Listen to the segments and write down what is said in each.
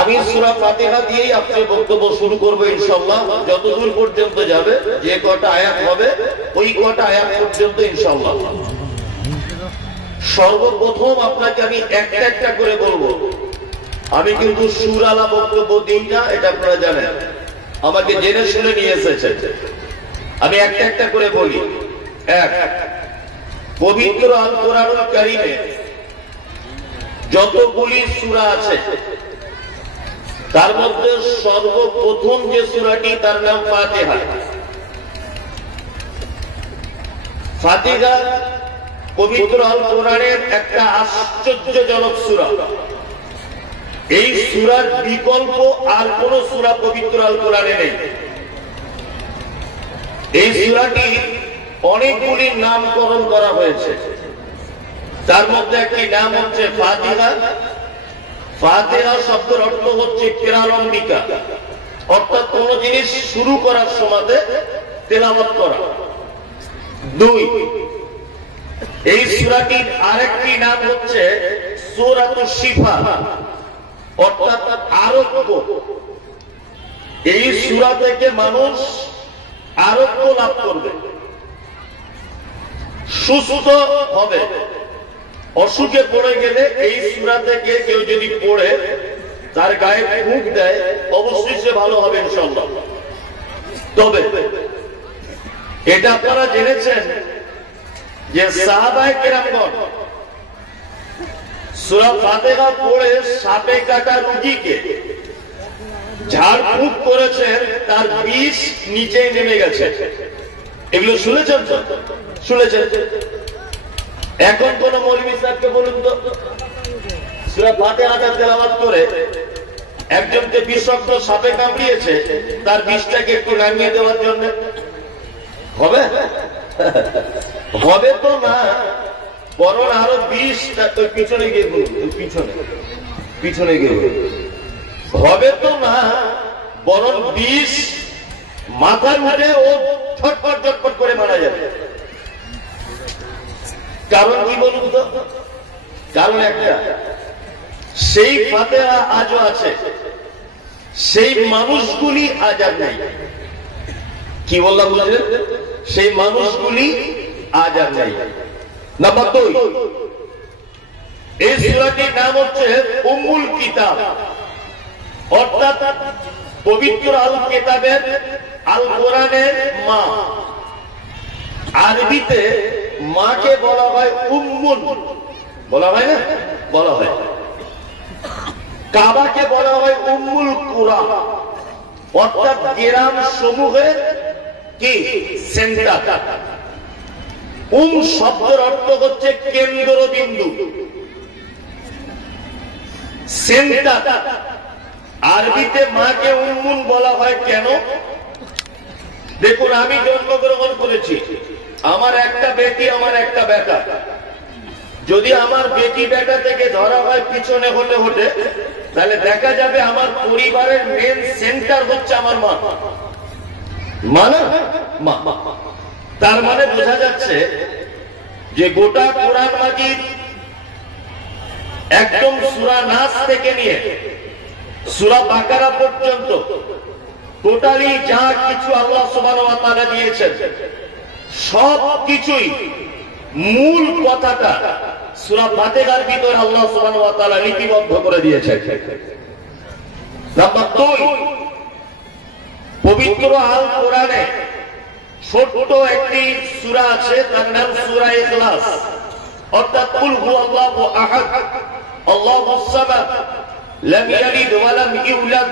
আমি সূরা ফাতিহা দিয়েই আপনার বক্তব্য শুরু করব ইনশাআল্লাহ। যতদূর পর্যন্ত যাবে, যে কটা আয়াত হবে ওই কটা আয়াত পর্যন্ত ইনশাআল্লাহ। সর্বপ্রথম আপনাকে আমি একটা একটা করে বলবো। আমি কিন্তু সুরালা বক্তব্য দিই না, এটা আপনারা জানেন, আমাকে জেনে শুনে নিয়ে এসেছে। আমি একটা একটা করে বলি। এক, পবিত্র আল কোরআনুল কারীমে যতগুলি সূরা আছে তার মধ্যে সর্বপ্রথম যে সূরাটি তার নাম ফাতিহা। ফাতিহা পবিত্র আল কোরআনের একটা আশ্চর্যজনক সূরা। এই সূরার বিকল্প আর কোন সূরা পবিত্র আল কোরআনে নেই। এই সূরাটি অনেকগুলি নামকরণ করা হয়েছে, তার মধ্যে একটি নাম হচ্ছে ফাতিহা। ফাতিহা শব্দের অর্থ হচ্ছে প্রারম্ভিকা, অর্থাৎ কোন জিনিস শুরু করার সময় তেলাওয়াত করা। দুই, এই সূরাটির আরেকটি নাম হচ্ছে সূরাতুশ শিফা, অর্থাৎ আরোগ্য। এই সূরা থেকে মানুষ আরোগ্য লাভ করবে, সুস্থ হবে। অসুখে পড়ে গেলে এই সূরা থেকে কেউ যদি পড়ে তার গায়ে ফুঁক দেয়, অবশ্যই সে ভালো হবে ইনশাআল্লাহ। তবে এটা আপনারা জেনেছেন যে সাহাবায়ে কেরামগণ সূরা ফাতিহা পড়ে সাপে কাটা রোগীকে ঝাড়ফুঁক করেছেন, তার বিষ নিচে নেমে গেছে। এগুলো শুনেছেন তো? শুনেছেন। এখন কোন মৌলভী সাহেবকে বলুন তো, সূরা ফাতিহাটা তেলাওয়াত করে একজনকে বিষাক্ত সাপে কামড়িয়েছে, তার বিষটাকে একটু নামিয়ে দেওয়ার জন্য হবে? হবে তো না, বরং আরো বিষ পিছনে গিয়ে বলুন, পিছনে গিয়ে হবে তো না, বরং বিষ মাথায় উঠে ও ছটফট ছটফট করে মারা যাবে। কারণ কি বলুন তো? কারণ একটা, সেই ফাতিহা আজও আছে, সেই মানুষগুলি আজ আর নাই। কি বললাম বুঝলেন? সেই মানুষগুলি আজ আর নাই। নাম্বার দুই, এই সূরাটির নাম হচ্ছে উম্মুল কিতাব, অর্থাৎ পবিত্র আল কিতাবের আল কোরআনের মা। আরবিতে মাকে বলা হয় উম্মুল, বলা হয় না? বলা হয়। কাবাকে বলা হয় উম্মুল কুরা, অর্থাৎ গ্রাম সমূহের কি সেন্টার। শব্দের অর্থ হচ্ছে কেন্দ্রবিন্দু, সেন্টার। আরবিতে মাকে উম্মুল বলা হয় কেন? দেখুন, আমি জন্মগ্রহণ করেছি, আমার একটা বেটি, আমার একটা বেটা। যদি আমার বেটি বেটা থেকে ধরা হয় পিছনে হতে হতে, তাহলে দেখা যাবে আমার পরিবারের মেন সেন্টার হচ্ছে আমার মা। মা। তার মানে বোঝা যাচ্ছে যে গোটা কোরআন মাজিদ একদম সূরা নাস থেকে নিয়ে সূরা বাকারা পর্যন্ত টোটালি যা কিছু আল্লাহ সুবহানাহু ওয়া তাআলা দিয়েছেন, সব কিছুই মূল কথাটা সূরা ফাতিহার ভিতরে আল্লাহ সুবহানাহু ওয়া তাআলা লিপিবদ্ধ করে দিয়েছেন। নাম্বার 2, পবিত্র আল কোরআনে ছোট্ট একটি সূরা আছে, তার নাম সূরা ইখলাস, অর্থাৎ কুল হুয়াল্লাহু আহাদ আল্লাহুস সামাদ লাম ইয়ালিদ ওয়া লাম ইউলাদ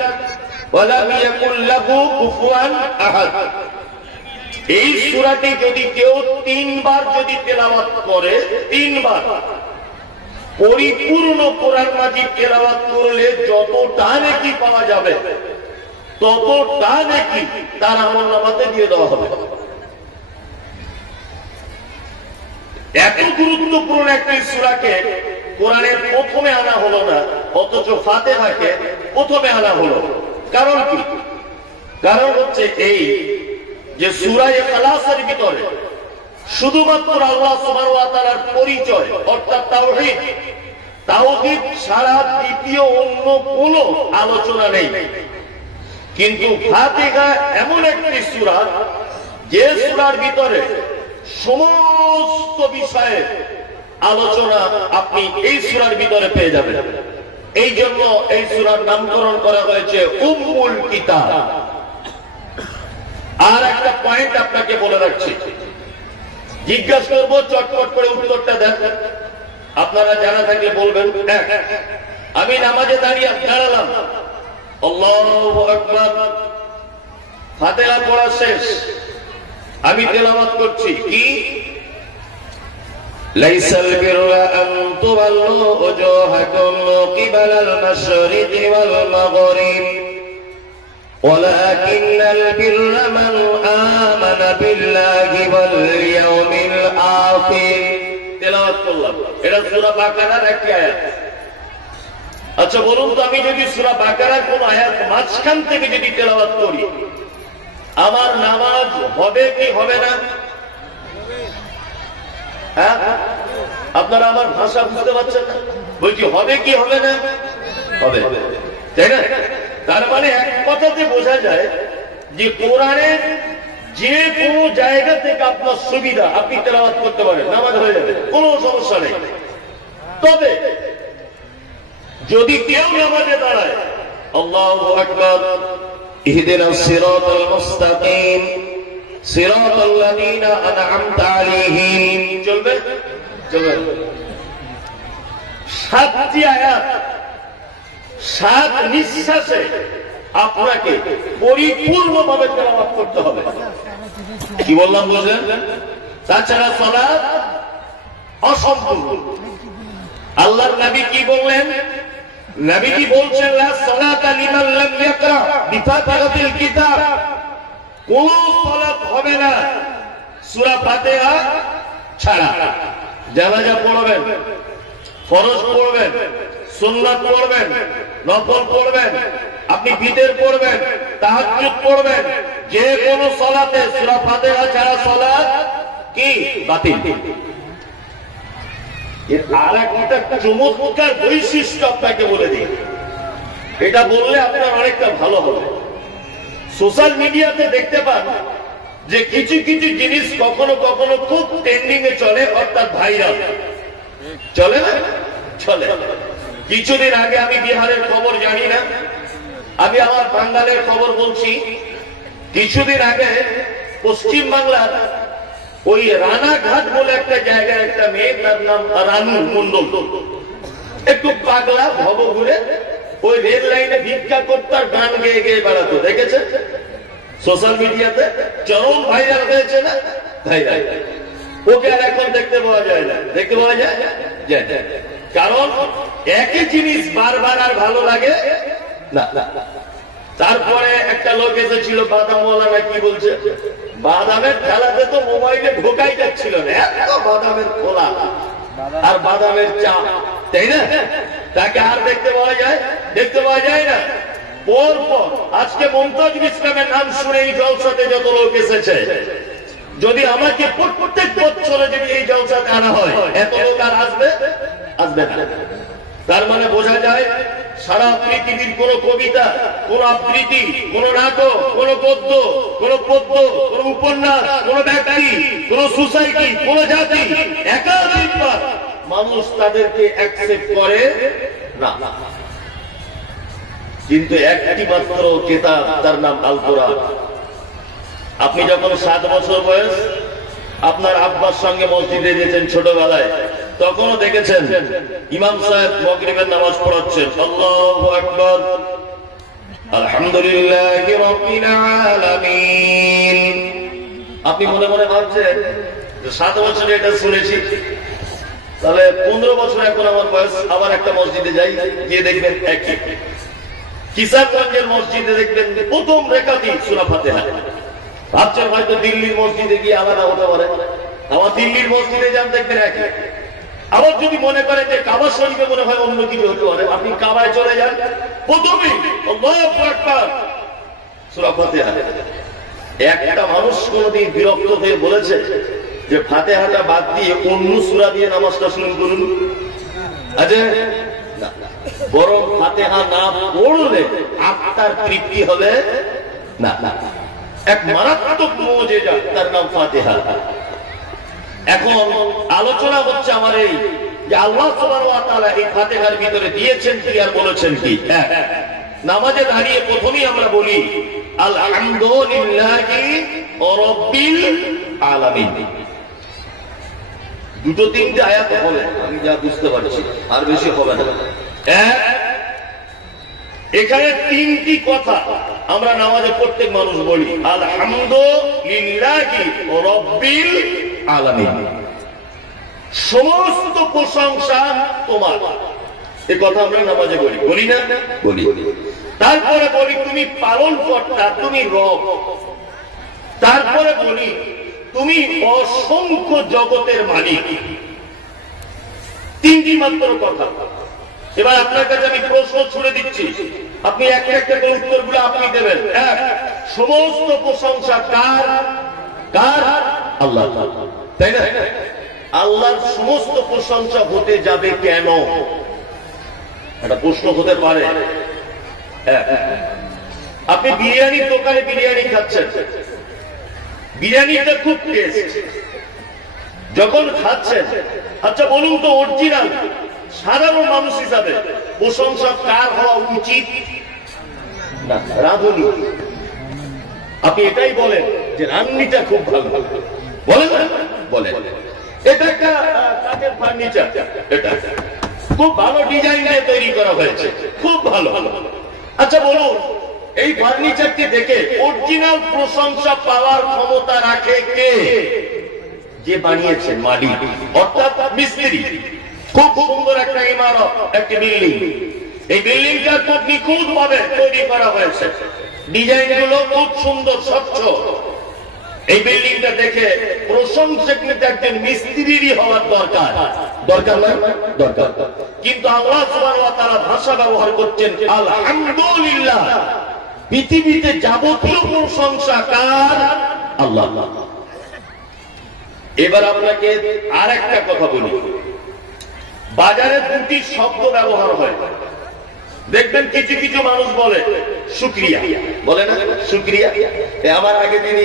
ওয়া লাম ইয়াকুল লাহু কুফুয়ান আহাদ। এই সূরাটি যদি কেউ 3 বার যদি তেলাওয়াত করে, 3 বার পরিপূর্ণ কোরআন মাজিদ তেলাওয়াত করলে যতটা নেকি পাওয়া যাবে, ততটা নেকি তার আমলনামাতে দিয়ে দেওয়া হবে। এত গুরুত্বপূর্ণ একটি সূরাকে কোরআনের প্রথমে আনা হলো না, অথচ ফাতিহাকে প্রথমে আনা হলো। কারণ কি? কারণ হচ্ছে এই যে সূরা ইখলাসের ভিতরে শুধুমাত্র আল্লাহ সুবহানাহু ওয়া তাআলার পরিচয়, অর্থাৎ তাওহীদ, তাওহীদ ছাড়া দ্বিতীয় অন্য কোনো আলোচনা নেই। কিন্তু ফাতিহা এমন একটি সূরা যে সূরার ভিতরে সমস্ত বিষয়ে আলোচনা আপনি এই সূরার ভিতরে পেয়ে যাবেন। এই জন্য এই সূরার নামকরণ করা হয়েছে উম্মুল কিতাব। আর একটা পয়েন্ট আপনাকে বলে রাখছি, জিজ্ঞাসা করবো, চটপট করে উত্তরটা দেন। আপনারা জানা থাকলে বলবেন। আমি নামাজে দাঁড়ালাম, আল্লাহু আকবার, ফাতিহা পড়া শেষ, আমি তেলাওয়াত করছি কি লাইসাল বিররা আন তুওয়াল্লু ওয়াজহাকুম কিবালাল মাশরিকি ওয়াল মাগরিব ওয়ালাকিন্নাল বিররা মান আমানা বিল্লাহি ওয়াল ইয়াউমিল আখির। তেলাওয়াত করলাম, এটা সূরা বাকারার একটি আয়াত। আচ্ছা বলুন তো, আমি যদি সূরা বাকারার কোন আয়াত মাঝখান থেকে যদি তেলাওয়াত করি, আমার নামাজ হবে কি হবে না? হ্যাঁ, আপনারা আমার ভাষা বুঝতে পারছেন না? বলছি হবে কি হবে না? হবে, তাই না? তার মানে এক কথাতে বোঝা যায় যে কোরআনের যে কোনো জায়গা থেকে আপনার সুবিধা আপনি তেলাওয়াত করতে পারেন, নামাজ হয়ে যাবে, কোনো সমস্যা নেই। তবে যদি কেউ নামাজে দাঁড়ায় আল্লাহু আকবার ইহদিনাস সিরাতাল মুস্তাকিম সিরাতাল লাযীনা আন'আমতা আলাইহিম, চলবে চলবে। 7টি আয়াত 7 নিঃশ্বাসে আপনাকে পরিপূর্ণভাবে তেলাওয়াত করতে হবে। কি বললাম বুঝলেন? তাছাড়া সালাত অসম্পূর্ণ। আল্লাহর নবী কি বললেন? নবীজি বলছেন লা সালাতা লিমান লাম ইয়াকরা বিফাতিহাতিল কিতাব, কোন সালাত হবে না সূরা ফাতিহা ছাড়া। জানাজা পড়বেন, ফরজ পড়বেন, সুন্নাত পড়বেন, নফল পড়বেন, আপনি বিতের পড়বেন, তাহাজ্জুদ পড়বেন, যে কোন সালাতে সূরা ফাতিহা ছাড়া সালাত কি বাতিল। এর আর একটা চমৎকার বৈশিষ্ট্য আপনাকে বলে দিই, এটা বললে আপনার অনেকটা ভালো হবে। সোশ্যাল মিডিয়াতে দেখতে পান যে কিছু কিছু জিনিস কখনো কখনো খুব ট্রেন্ডিং এ চলে, অর্থাৎ ভাইরাল চলে না, চলে। কিছুদিন আগে, আমি বিহারের খবর জানি না, আমি আমার বাঙালের খবর বলছি। কিছুদিন আগে পশ্চিম বাংলার ওই রানাঘাট বলে একটা জায়গায় একটা মেয়ে, তার নাম রানু মন্ডল, একটু পাগলা ভব ঘুরে ওই রেল লাইনে ভিক্ষা করতে আর গান গেয়ে গেয়ে বেড়াতো, দেখেছে সোশ্যাল মিডিয়াতে, চরম ভাইরাল হয়েছে না? ভাইরাল। ওকে আর এখন দেখতে পাওয়া যায় না, দেখতে পাওয়া যায় না, কারণ একই জিনিস বারবার আর ভালো লাগে না। তারপরে একটা লোক এসেছিল, বাদামওয়ালা না কি বলছে, বাদামের ঠেলাতে তো মোবাইলে ঢোকাই যাচ্ছিল না, এত বাদামের খোলা আর বাদামের চা, তাই না? তাকে আর দেখতে পাওয়া যায়? দেখতে পাওয়া যায় না। পরপর আজকে মুমতাজুল ইসলামের নাম শুনে এই জলসাতে যত লোক এসেছে, যদি আমাকে প্রত্যেক বছরে যদি এই জলসাতে আনা হয়, এত লোক আর আসবে? আসবে না। তার মানে বোঝা যায় সারা পৃথিবীর কোন কবিতা, কোন আবৃত্তি, কোন নাটক, কোন গদ্য, কোন পদ্য, কোন উপন্যাস, কোন ব্যক্তি, কোন সোসাইটি, কোন জাতি একাধিকবার মানুষ তাদেরকে অ্যাকসেপ্ট করে না। কিন্তু একটি মাত্র কিতাব, তার নাম আল কোরআন। আপনি যখন 7 বছর বয়স আপনার আব্বার সঙ্গে মসজিদে যেতেন ছোটবেলায়, তখনও দেখেছেন ইমাম সাহেব মাগরিবের নামাজ পড়াচ্ছেন, আল্লাহু আকবার আলহামদুলিল্লাহি রাব্বিল আলামিন। আপনি মনে মনে ভাবছেন 7 বছরে এটা শুনেছি, তাহলে 15 বছর এখন আমার বয়স, আবার একটা মসজিদে যাই, গিয়ে দেখবেন একই। কিশোরগঞ্জের মসজিদে দেখবেন প্রথম রেখাতি সূরা ফাতিহা। ভাবছেন হয়তো দিল্লির মসজিদে গিয়ে আলাদা হতে পারে, আমার দিল্লির মসজিদে যান দেখবেন একই। আবার যদি মনে করেন যে কাবা শরীফে মনে হয় অন্য কিছু হতে পারে, আপনি কাবায় চলে যান, প্রথমেই আল্লাহু আকবার সূরা ফাতিহা। একটা মানুষ কোনদিন বিরক্ত হয়ে বলেছে যে ফাতিহাটা বাদ দিয়ে অন্য সূরা দিয়ে নামাজটা শুরু করুন? আচ্ছা বরং ফাতিহা না পড়লে আত্মার তৃপ্তি হবে না। এক মারাত্মক মুজিজা, তার নাম ফাতিহা। এখন আলোচনা হচ্ছে আমার এই যে আল্লাহ সুবহানাহু ওয়া তাআলা এই ফাতিহার ভিতরে দিয়েছেন কি আর বলেছেন কি। নামাজে দাঁড়িয়ে প্রথমেই আমরা বলি আলহামদুলিল্লাহি রাব্বিল আলামিন। দুটো তিনটে আয়াত বলে আমি যা বুঝতে পারছি, আর বেশি হবে না। এখানে তিনটি কথা আমরা নামাজে প্রত্যেক মানুষ বলি, আলহামদুলিল্লাহি রাব্বিল আলামিন, সমস্ত প্রশংসা তোমার। এই কথা আমরা নামাজে বলি, বলি না? বলি। তারপরে বলি তুমি পালন কর্তা, তুমি রব। তারপরে বলি তুমি অসংখ্য জগতের মালিক। তিনটি মাত্র কথা। এবার আপনার কাছে আমি প্রশ্ন ছুড়ে দিচ্ছি, আপনি একটা একটা করে উত্তরগুলো আপনি দেবেন। সমস্ত প্রশংসা কার? কার? আল্লাহ, তাই না? আল্লাহর সমস্ত প্রশংসা হতে যাবে কেন? একটা প্রশ্ন হতে পারে। আপনি বিরিয়ানির দোকানে বিরিয়ানি খাচ্ছেন, বিরিয়ানিটা খুব টেস্ট। যখন খাচ্ছেন, আচ্ছা বলুন তো অরিজিনাল সাধারণ মানুষ হিসাবে প্রশংসা কার হওয়া উচিত? না, রাঁধুনি। আপনি এটাই বলেন যে রান্নিটা খুব ভালো, বলেন না? বলেন। এটা একটা কাঠের ফার্নিচার, এটা খুব ভালো ডিজাইন দিয়ে তৈরি করা হয়েছে, খুব ভালো। আচ্ছা বলুন এই ফার্নিচারটি দেখে অরিজিনাল প্রশংসা পাওয়ার ক্ষমতা রাখে কে? যে বানিয়েছেন, মালিক, অর্থাৎ মিস্ত্রি। খুব সুন্দর একটা ইমারত, একটা বিল্ডিং। এই বিল্ডিংটা খুব নিখুঁত ভাবে তৈরি করা হয়েছে, ডিজাইন গুলো খুব সুন্দর, স্বচ্ছ। এই বিল্ডিংটা দেখে প্রশংসা কিন্তু একজন মিস্ত্রিরই হওয়ার দরকার। দরকার নয়? দরকার। কিন্তু আল্লাহ সুবহানাহু ওয়া তাআলা ভাষা ব্যবহার করছেন আলহামদুলিল্লাহ। পৃথিবীতে যাবতীয় প্রশংসা কার? আল্লাহ। এবার আপনাকে আর একটা কথা বলি, বাজারে দুটি শব্দ ব্যবহার হয়। দেখবেন কিছু কিছু মানুষ বলে শুকরিয়া, বলে না শুকরিয়া। আমার আগে যিনি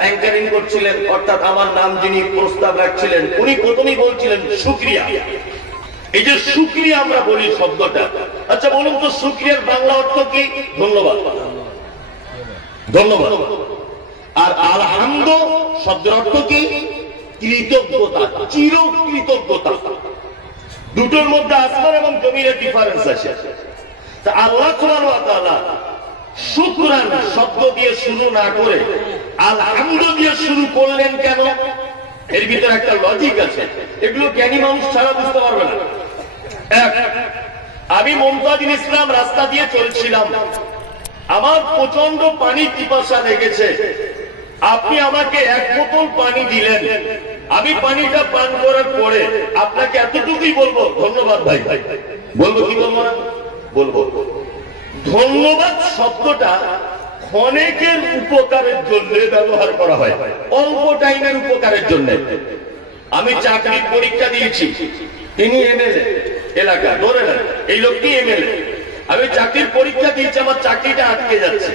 অ্যাঙ্কারিং করছিলেন, অর্থাৎ আমার নাম যিনি প্রস্তাব রাখছিলেন, উনি প্রথমেই বলছিলেন শুকরিয়া। এই যে শুকরিয়া আমরা বলি শব্দটা, আচ্ছা বলুন তো শুকরিয়ার বাংলা অর্থ কি? ধন্যবাদ। ধন্যবাদ। আর আলহামদু শব্দের অর্থ কি? কৃতজ্ঞতা, চির কৃতজ্ঞতা। দুটোর মধ্যে আসমান এবং জমিনের ডিফারেন্স আছে। আল্লাহ সুবহানাহু ওয়া তাআলা শুকরান শব্দ দিয়ে শুরু না করে আলহামদু দিয়ে শুরু করলেন কেন? এর ভিতরে একটা লজিক আছে, এগুলো জ্ঞানী মানুষ ছাড়া বুঝতে পারবে না। আমি মুমতাজুল ইসলাম রাস্তা দিয়ে চলছিলাম, আমার প্রচন্ড পানির পিপাসা লেগেছে। আপনি আমাকে এক বোতল পানি দিলেন, আমি পানিটা পান করার পরে আপনাকে এতটুকুই বলবো, ধন্যবাদ ভাই। বলবো কি বলবো না? বলবো। ধন্যবাদ শব্দটা অনেকের উপকারের জন্য ব্যবহার করা হয়, অল্প টাইমের উপকারের জন্য। আমি চাকরির পরীক্ষা দিয়েছি, তিনি এমএলএ এলাকা, ধরে নেন এই লোকটি এমএলএ। আমি চাকরির পরীক্ষা দিয়েছি, আমার চাকরিটা আটকে যাচ্ছে।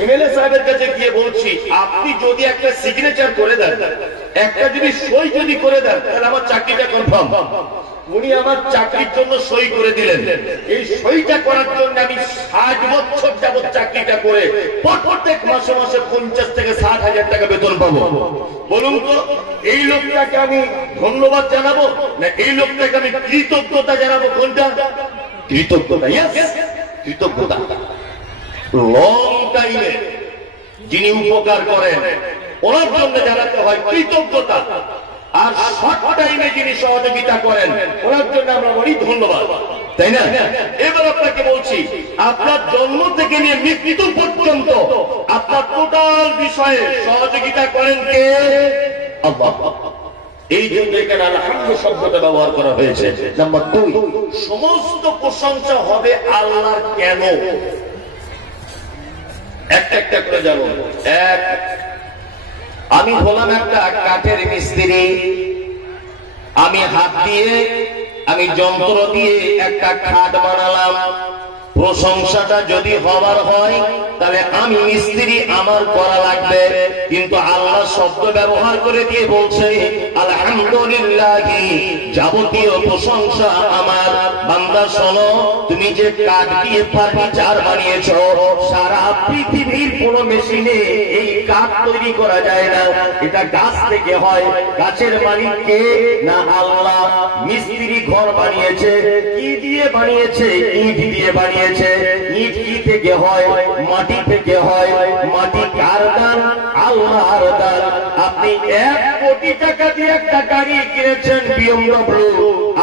এমএলএ সাহেবের কাছে গিয়ে বলছি, আপনি যদি একটা সিগনেচার করে দেন, একটা যদি সই যদি করে দেন, তাহলে আমার চাকরিটা কনফার্ম। উনি আমার চাকরির জন্য সই করে দিলেন। এই সইটা করার জন্য আমি 60 বছর যাবত চাকরিটা করে প্রত্যেক মাসে মাসে 50 থেকে 60,000 টাকা বেতন পাবো। বলুন তো এই লোকটাকে আমি ধন্যবাদ জানাবো না এই লোকটাকে আমি কৃতজ্ঞতা জানাবো? কোনটা? কৃতজ্ঞতা। কৃতজ্ঞতা। লং টাইমে যিনি উপকার করেন ওনার জন্য জানাতে হয় কৃতজ্ঞতা, আর শর্ট টাইমে যিনি সহযোগিতা করেন ওনার জন্য আমরা বলি ধন্যবাদ, তাই না? এবার আপনাকে বলছি, আপনার জন্ম থেকে নিয়ে মৃত্যু পর্যন্ত আপনার টোটাল বিষয়ে সহযোগিতা করেন কে? আল্লাহ। এই জন্য এখানে আলহামদু শব্দটা ব্যবহার করা হয়েছে। নাম্বার 2, সমস্ত প্রশংসা হবে আল্লাহর কেন? একটা একটা করে জানো। এক, আমি হলাম একটা কাঠের মিস্ত্রি, আমি হাত দিয়ে আমি যন্ত্র দিয়ে একটা খাট বানালাম, প্রশংসাটা যদি হবার হয় তাহলে আমি মিস্ত্রি, আমার করা লাগবে। কিন্তু আল্লাহ শব্দ ব্যবহার করে দিয়ে বলছে আলহামদুলিল্লাহ, যাবতীয় প্রশংসা আমার। বান্দা শোনো, তুমি যে কাঠ দিয়ে ফার্নিচার বানিয়েছো, সারা পৃথিবীর কোন মেশিনে এই কাঠ তৈরি করা যায় না। এটা গাছ থেকে হয়। গাছের মালিক কে? না আল্লাহ। মিস্ত্রি ঘর বানিয়েছে, কি দিয়ে বানিয়েছে? ইট দিয়ে বানিয়েছে। ইট কি থেকে হয়? মাটি থেকে হয়। মাটি কার দান? আল্লাহর দান। আপনি 1 কোটি টাকা দিয়ে একটা গাড়ি কিনেছেন BMW,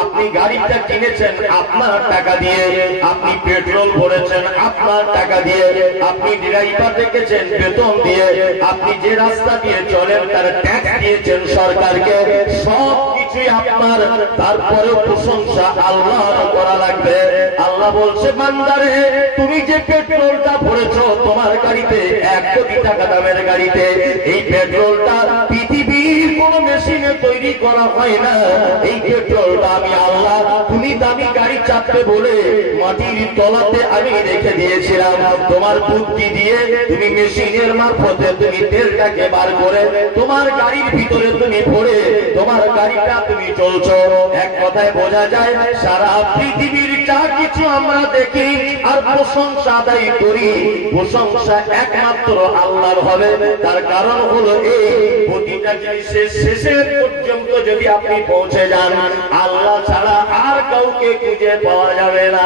আপনি গাড়িটা কিনেছেন আপনার টাকা দিয়ে, আপনি পেট্রোল ভরেছেন আপনার টাকা দিয়ে, আপনি ড্রাইভার রেখেছেন বেতন দিয়ে, আপনি যে রাস্তা দিয়ে চলেন তার ট্যাক্স দিয়েছেন সরকারকে, সব কিছুই আপনার। তারপরেও প্রশংসা আল্লাহর করা লাগবে। আল্লাহ বলছে বান্দারে, তুমি যে পেট্রোলটা ভরেছ তোমার গাড়িতে, 1 কোটি টাকা দামের গাড়িতে, এই পেট্রোলটা পৃথিবীর কোন মেশিনে তৈরি করা হয় না। এই পেট্রোলটা আমি আল্লাহ, তুমি দামি গাড়ি চাপতে বলে মাটির তলাতে আমি রেখে দিয়েছিলাম। তোমার বুদ্ধি দিয়ে তুমি মেশিনের মারফতে তুমি তেলটাকে বার করে তোমার গাড়ির ভিতরে তুমি ভরে তোমার গাড়িটা তুমি চলছো। এক কথায় বোঝা যায় সারা পৃথিবীর যা কিছু আমরা দেখি আর প্রশংসা আদায় করি, প্রশংসা একমাত্র আল্লাহর হবে। তার কারণ হলো এই, প্রতিটা জিনিসের শেষের পর্যন্ত যদি আপনি পৌঁছে যান, আল্লাহ ছাড়া আর কাউকে খুঁজে পাওয়া যাবে না।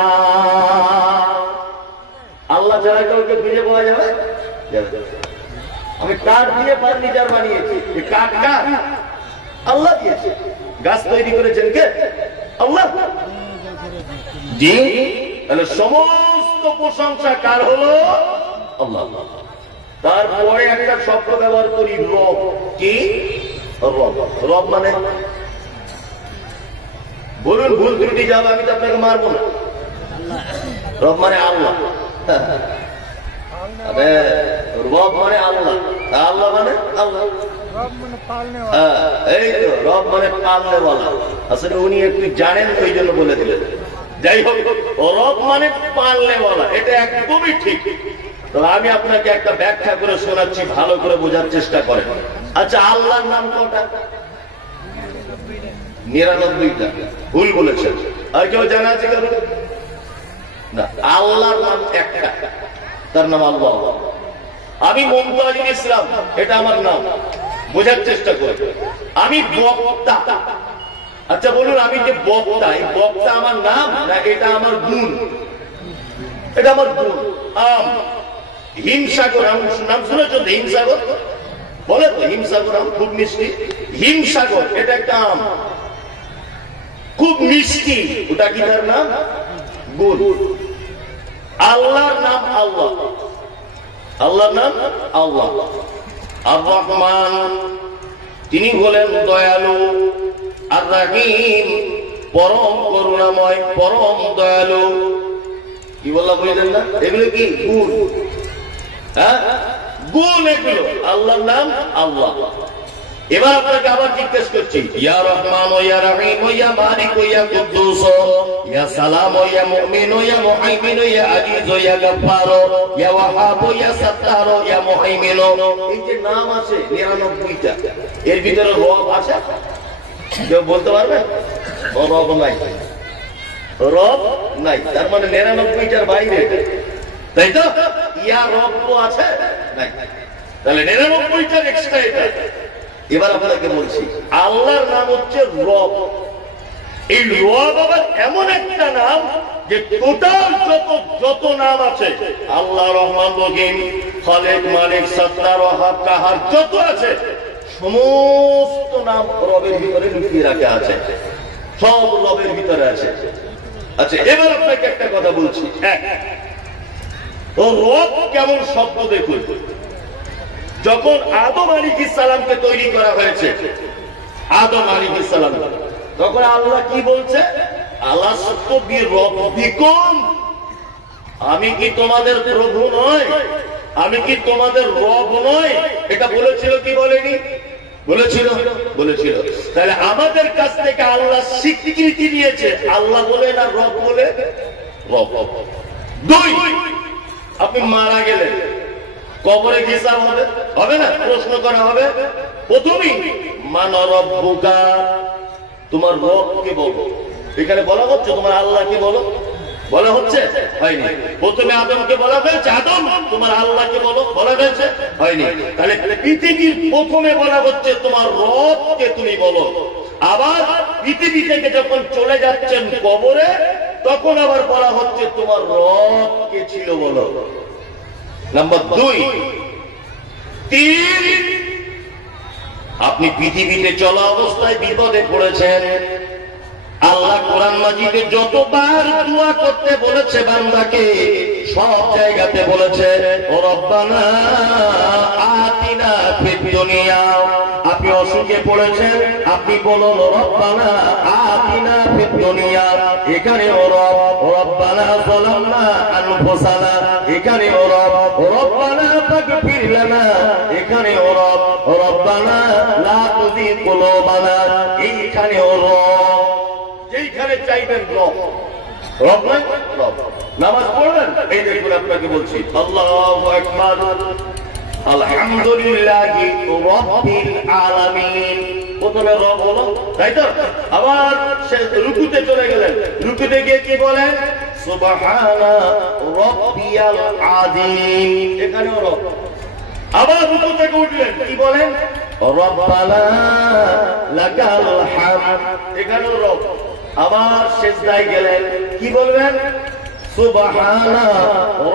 আল্লাহ ছাড়া কাউকে খুঁজে পাওয়া যাবে। আমি কাঠ দিয়ে ফার্নিচার বানিয়েছি, কাঠ কাঠ আল্লাহ দিয়েছে। গাছ তৈরি করেছেন কে? আল্লাহ। জি, তাহলে সমস্ত প্রশংসা কার হলো? আল্লাহ। তারপরে একটা শব্দ ব্যবহার করি, রব। কি রব? রব মানে বলুন, ভুল ত্রুটি যাবে, আমি তো আপনাকে মারবো না। রব মানে আল্লাহ। রব মানে আল্লাহ, আল্লাহ মানে আল্লাহ। এই তো রব মানে পালনেওয়ালা। আসলে উনি একটু জানেন তো, এই জন্য বলে দিলেন। যাই হোক, রব মানে পালনেওয়ালা, এটা একদমই ঠিক। তো আমি আপনাকে একটা ব্যাখ্যা করে শোনাচ্ছি, ভালো করে বোঝার চেষ্টা করেন। আচ্ছা, আল্লাহর নাম কটা? 99টা। ভুল বলেছেন। আর কেউ জানা আছে কেন? না, আল্লাহর নাম একটা, তার নাম আল্লাহ। আমি মুমতাজুল ইসলাম, এটা আমার নাম। বোঝার চেষ্টা করে। আমি বক্তা। আচ্ছা বলুন, আমি যে বক্তা, এই বক্তা আমার নাম না এটা আমার গুণ? এটা আমার গুণ। হিমসাগর, নাম শুনেছ? হিমসাগর বলে তো, হিমসাগর আম খুব মিষ্টি। হিমসাগর এটা একটা আম, খুব মিষ্টি। ওটা কি তার নাম? গুণ। আল্লাহর নাম আল্লাহ। আল্লাহর নাম আল্লাহ। আর রহমান, তিনি হলেন দয়ালু। আর রহিম, পরম করুণাময়, পরম দয়ালু। কি বললাম বুঝলেন না? এগুলো কি গুণ? হ্যাঁ, গুণ এগুলো। আল্লাহর নাম আল্লাহ। এবার আপনাকে আবার জিজ্ঞেস করছি, ইয়া রহমান, ইয়া রহিম, ইয়া মালিক, ইয়া কুদ্দুস, ইয়া সালাম, ইয়া মুমিন, ইয়া মুহাইমিন, ইয়া আজিজ, ইয়া গফফার, ইয়া ওয়াহাব, ইয়া সাত্তার, ইয়া মুহাইমিন। এই যে নাম আছে 99টা, এর ভিতরে রব আছে? কেউ বলতে পারবে? রব নাই, রব নাই। তার মানে 99টার বাইরে, তাই তো? ইয়া রব তো আছে নাই, তাহলে 99টার এক্সট্রা এটা। এবার আপনাকে বলছি, আল্লাহর নাম হচ্ছে রব। এই রব আবার এমন একটা নাম যে টোটাল যত নাম আছে, আল্লাহ, রহমান, রহিম, খালেক, মালিক, সত্তার, ওয়াহাব, কাহার, যত আছে সমস্ত নাম রবের ভিতরে লুকিয়ে রাখা আছে, সব রবের ভিতরে আছে। আচ্ছা, এবার আপনাকে একটা কথা বলছি। ও রব কেমন শব্দ দেখুন। যখন আদম আলাইহিস সালামকে তৈরি করা হয়েছে, আদম আলাইহিস সালাম, তখন আল্লাহ কি বলছে? আলাস্তু বিরব্বিকুম, আমি কি তোমাদের প্রভু নয়? আমি কি তোমাদের রব নয়? এটা বলেছিল কি বলেনি? বলেছিল বলেছিল। তাহলে আমাদের কাছ থেকে আল্লাহ স্বীকৃতি নিয়েছে, আল্লাহ বলে না রব বলে। রব। দুই, আপনি মারা গেলেন, কবরে হিসাব হবে, হবে না? প্রশ্ন করা হবে। প্রথমেই মান রব্বুকা, তোমার রবকে বলো। এখানে বলা হচ্ছে তোমার আল্লাহকে বলো, বলা হচ্ছে? হয়নি। প্রথমে আদমকে বলা হয়েছে আদম তোমার আল্লাহকে বলো, বলা হয়েছে? হয়নি। তাহলে পৃথিবীর প্রথমে বলা হচ্ছে তোমার রবকে তুমি বলো। আবার পৃথিবী থেকে যখন চলে যাচ্ছেন কবরে, তখন আবার বলা হচ্ছে তোমার রব কে ছিল বলো। নাম্বার দুই। তিন, আপনি পৃথিবীতে চলা অবস্থায় বিপদে পড়েছেন। আল্লাহ কোরআন মাজিদে যতবার দোয়া করতে বলেছে বান্দাকে, সব জায়গাতে বলেছে ও রব্বানা আতিনা ফিদ দুনিয়া। আপনি অসুখে পড়েছেন, আপনি বলুন রব্বানা আতিনা ফিদ দুনিয়া। এখানে ও রব্বানা যালামনা আনফুসানা। এখানে ও রব্বানা ফাগফির লানা। এখানে ও রব্বানা লা তুযিগ কুলুবানা। এইখানে ও যেইখানে চাইবেন রব, রব নয় রব। নামাজ পড়বেন, এই দেখুন আপনাকে বলছি আল্লাহু আকবার আলহামদুলিল্লাহি রাব্বিল আলামিন। প্রথমে রব হলো, তাই তো? আবার রুকুতে চলে গেলেন, রুকুতে গিয়ে কি বলেন? সুবহানা রাব্বিয়াল আযীম। এখানেও রব। আবার রুকু থেকে উঠলেন, কি বলেন? রব্বানা লাকাল হামদ। এখানেও রব। আবার সিজদায় গেলেন, কি বলবেন? সুবহানা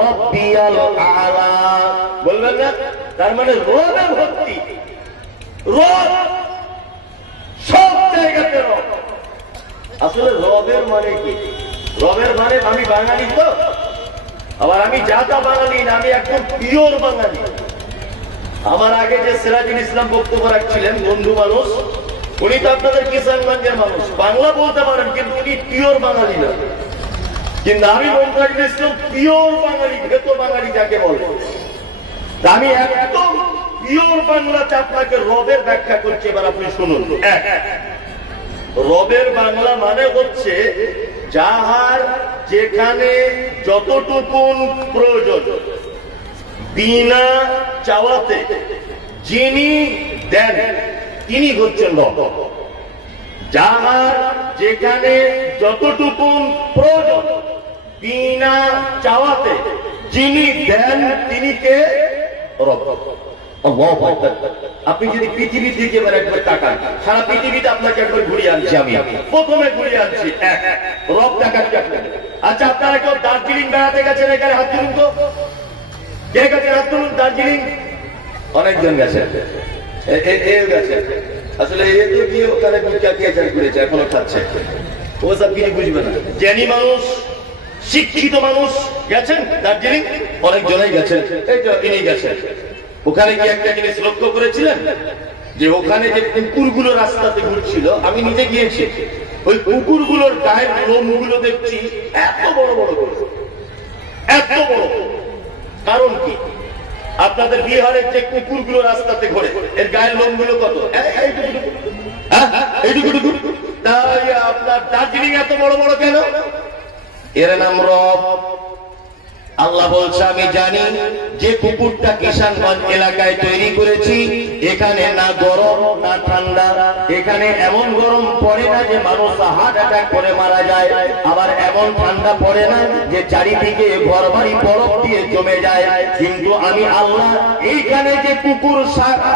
রাব্বিয়াল আলা। বলবেন না? তার মানে রবে ভর্তি, রব সব জায়গাতে রব। আসলে রবের মানে কি? রবের মানে আমি বাঙালি তো, আবার আমি জাতা বাঙালি না, আমি একদম পিওর বাঙালি। আমার আগে যে সিরাজুল ইসলাম বক্তব্য রাখছিলেন, বন্ধু মানুষ, উনি তো আপনাদের কিষানগঞ্জের মানুষ, বাংলা বলতে পারেন, কিন্তু উনি পিওর বাঙালি না। কিন্তু আমি মমতাজুল ইসলাম পিওর বাঙালি, ভেতো বাঙালি যাকে বলে। আমি একদম পিওর বাংলাতে আপনাকে রবের ব্যাখ্যা করছি, এবার আপনি শুনুন। রবের বাংলা মানে হচ্ছে যাহার যেখানে যতটুকু প্রয়োজন, বিনা চাওয়াতে যিনি দেন তিনি হচ্ছেন রব। যাহার যেখানে যতটুকু প্রয়োজন, বিনা চাওয়াতে যিনি দেন তিনি কে? রব। আপনি যদি পৃথিবীর দিকে এবার একবার তাকান, সারা পৃথিবীতে আপনাকে একবার ঘুরিয়ে আনছি, আমি প্রথমে ঘুরিয়ে আনছি রব দেখাচ্ছি আপনাকে। আচ্ছা, আপনারা কেউ দার্জিলিং বেড়াতে গেছেন? এখানে হাত তুলুন তো, কে গেছে? হাত তুলুন। দার্জিলিং অনেকজন গেছে, গেছে। আসলে এ তো গিয়ে ওখানে ঘুরেছে, এখনো খাচ্ছে, ও সব কিছু বুঝবে না। জ্ঞানী মানুষ, শিক্ষিত মানুষ গেছেন দার্জিলিং, অনেকজনই গেছেন, এই তো ইনি গেছেন। ওখানে গিয়ে একটা জিনিস লক্ষ্য করেছিলেন যে ওখানে যে কুকুরগুলো রাস্তাতে ঘুরছিল, আমি নিজে গিয়েছি, ওই কুকুরগুলোর গায়ের লোমগুলো দেখছি এত বড় বড় করে, এত বড়। কারণ কি? আপনাদের বিহারের যে কুকুরগুলো রাস্তাতে ঘোরে, এর গায়ের লোমগুলো কত? এইটুকু। আপনার দার্জিলিং এত বড় বড় কেন? এর নাম রব। আল্লাহ বলছে আমি জানি যে কুকুরটা কিষানগঞ্জ এলাকায় তৈরি করেছি, এখানে না গরম না ঠান্ডা, এখানে এমন গরম পড়ে না যে মানুষ হার্ট অ্যাটাক করে মারা যায়, আবার এমন ঠান্ডা পড়ে না যে চারিদিকে ঘর বাড়ি বরফ দিয়ে জমে যায়। কিন্তু আমি আল্লাহ এইখানে যে কুকুর,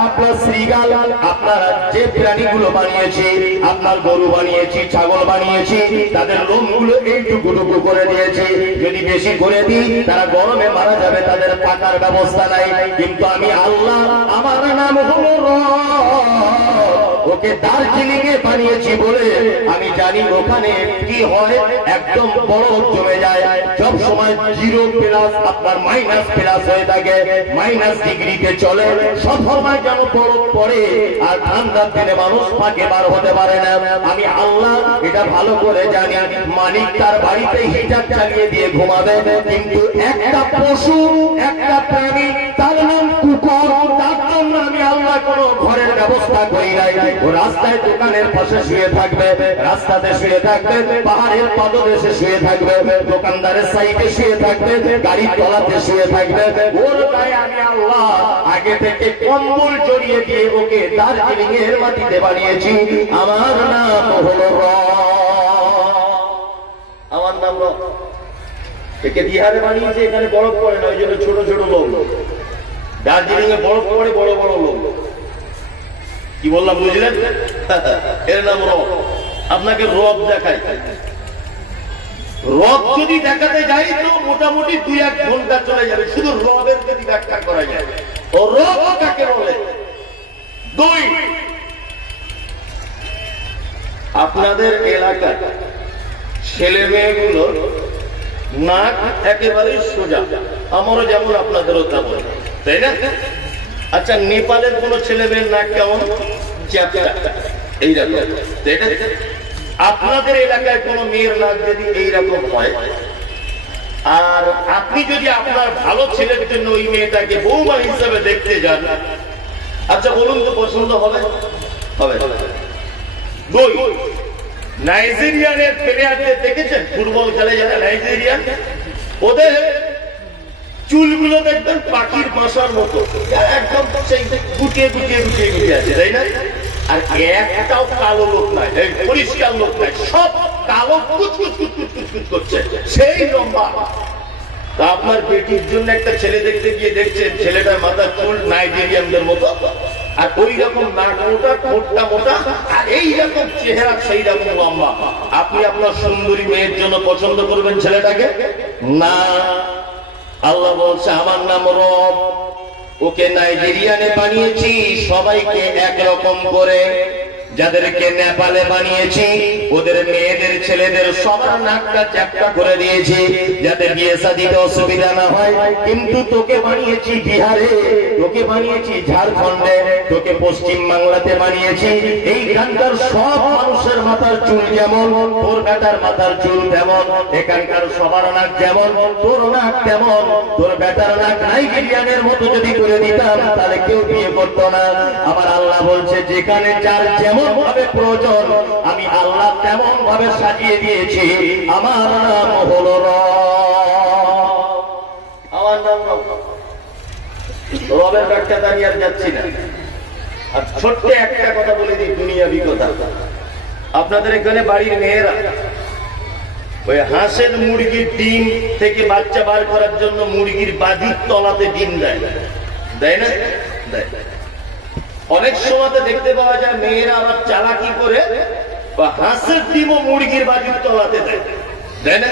আপনার শ্রীগাল, আপনার যে প্রাণীগুলো বানিয়েছি, আপনার গরু বানিয়েছি, ছাগল বানিয়েছি, তাদের লোমগুলো এইটুকু করে দিয়েছি। যদি বেশি করে দিই তারা গরমে মারা যাবে, তাদের থাকার ব্যবস্থা নাই। কিন্তু আমি আল্লাহ, আমার নাম হলো রব। ওকে দার্জিলিং এ বানিয়েছি বলে আমি জানি ওখানে কি হয়, একদম বরফ জমে যায়, সব সময় 0+ আপনার -+ হয়ে থাকে, -ডিগ্রিতে চলে, সব সময় যেন বরফ পড়ে, আর ঠান্ডার দিনে মানুষ ফাঁকে বার হতে পারে না। আমি আল্লাহ এটা ভালো করে জানি। মালিক তার বাড়িতে হিটার চালিয়ে দিয়ে ঘুমাবে, কিন্তু একটা পশু, একটা প্রাণী, তার নাম কুকুর, তার জন্য আমি আল্লাহ কোনো ঘরের ব্যবস্থা করি নাই। ও রাস্তায় দোকানের পাশে শুয়ে থাকবে, রাস্তাতে শুয়ে থাকবে, পাহাড়ের পাদদেশে শুয়ে থাকবে, দোকানদারের সাইডে শুয়ে থাকবে, গাড়ির তলাতে শুয়ে থাকবে। ওর গায়ে আমি আল্লাহ আগে থেকে কম্বল জড়িয়ে দিয়ে ওকে দার্জিলিং এর মাটিতে বানিয়েছি। আমার নাম হলো আমার নাম একে বিহারে বানিয়েছে, এখানে বরফ পড়ে না, ওই জন্য ছোট ছোট লোক। দার্জিলিং এ বরফ পড়ে বড় বড় লোক। কি বললাম বুঝলেন? এর নাম রব। আপনাকে রব দেখায়, রব যদি দেখাতে যাই তো মোটামুটি 2-1 ঘন্টা চলে যাবে শুধু রবের যদি ব্যাখ্যা করা যায়। ও রব কাকে বলে? 2, আপনাদের এলাকার ছেলে মেয়েগুলো নাক একেবারে সোজা, আমারও যেমন আপনাদেরও তেমন, তাই না? আচ্ছা, নেপালের কোন ছেলে মেয়ের নাক কেমন? চ্যাপটা এইরকম, তাই না? আপনাদের এলাকায় কোন মেয়ের নাক যদি এইরকম হয়, আর আপনি যদি আপনার ভালো ছেলের জন্য ওই মেয়েটাকে বৌমা হিসাবে দেখতে যান, আচ্ছা বলুন তো পছন্দ হবে? হবে। 2, নাইজেরিয়ানের প্লেয়ারদের দেখেছেন? ফুটবল খেলে যারা নাইজেরিয়ান, ওদের চুলগুলো দেখবেন পাখির বাসার মতো, একদম সেই গুটিয়ে গুটিয়ে গুটিয়ে গুটিয়ে আছে, তাই না? আর একটাও কালো লোক নাই, পরিষ্কার লোক নাই, সব কালো কুচকুচ কুচকুচ কুচকুচ করছে, সেই লম্বা। তা আপনার বেটির জন্য একটা ছেলে দেখতে গিয়ে দেখছেন ছেলেটার মাথার চুল নাইজেরিয়ানদের মতো, আর ওই রকম নাক মোটা, ঠোঁটটা মোটা, আর এইরকম চেহারা সেই রকম লম্বা। আপনি আপনার সুন্দরী মেয়ের জন্য পছন্দ করবেন ছেলেটাকে? না। আল্লাহ বলছে আমার নাম রব, ওকে নাইজেরিয়ানে বানিয়েছি সবাইকে একরকম করে। যাদেরকে নেপালে বানিয়েছি ওদের মেয়েদের ছেলেদের সবার নাকটা চ্যাপটা করে দিয়েছি যাতে বিয়ে শাদীতে অসুবিধা না হয়। কিন্তু তোকে বানিয়েছি বিহারে, তোকে বানিয়েছি ঝাড়খণ্ডে, তোকে পশ্চিম বাংলাতে বানিয়েছি। এইখানকার সব মানুষের মাথার চুল যেমন, তোর বেটার মাথার চুল তেমন। এখানকার সবার নাক যেমন, তোর নাক তেমন। তোর বেটার নাক নাইজেরিয়ানের মতো যদি করে দিতাম তাহলে কেউ বিয়ে করতো না। আমার আল্লাহ বলছে যেখানে যার যেমন ভাবে প্রয়োজন আমি আল্লাহ তেমন ভাবে সাজিয়ে দিয়েছি। আমার নাম হলো আমার নাম রবের ব্যাখ্যা দাঁড়িয়ে আর যাচ্ছি না। আর ছোট্ট একটা কথা বলে দিই, দুনিয়াবি কথা। আপনাদের এখানে বাড়ির মেয়েরা ওই হাঁসের মুরগির ডিম থেকে বাচ্চা বার করার জন্য মুরগির বাজির তলাতে ডিম দেয়, দেয় না? দেয়। অনেক সময় দেখতে পাওয়া যায় মেয়েরা আবার চালাকি করে হাঁসের ডিমও মুরগির বাজির তলাতে দেয়, দেয় না?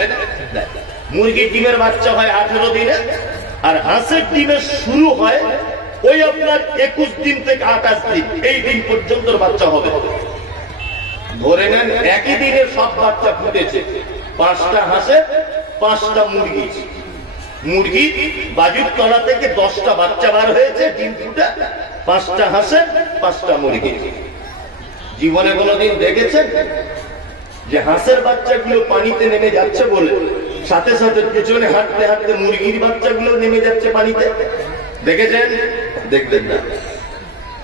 মুরগির ডিমের বাচ্চা হয় 18 দিনে, আর হাঁসের ডিমের শুরু হয় ওই আপনার 21 দিন থেকে 28 দিন, এই দিন পর্যন্ত বাচ্চা হবে। ধরে নেন একই দিনে সব বাচ্চা ফুটেছে, 5টা হাঁসের 5টা মুরগি। মুরগি বাজুর তলা থেকে 10টা বাচ্চা বার হয়েছে, ডিম ফুটে 5টা হাঁসের 5টা মুরগি। জীবনে কোনদিন দেখেছেন যে হাঁসের বাচ্চাগুলো পানিতে নেমে যাচ্ছে বলে সাথে সাথে পেছনে হাঁটতে হাঁটতে মুরগির বাচ্চাগুলো নেমে যাচ্ছে পানিতে? দেখেছেন? দেখবেন না।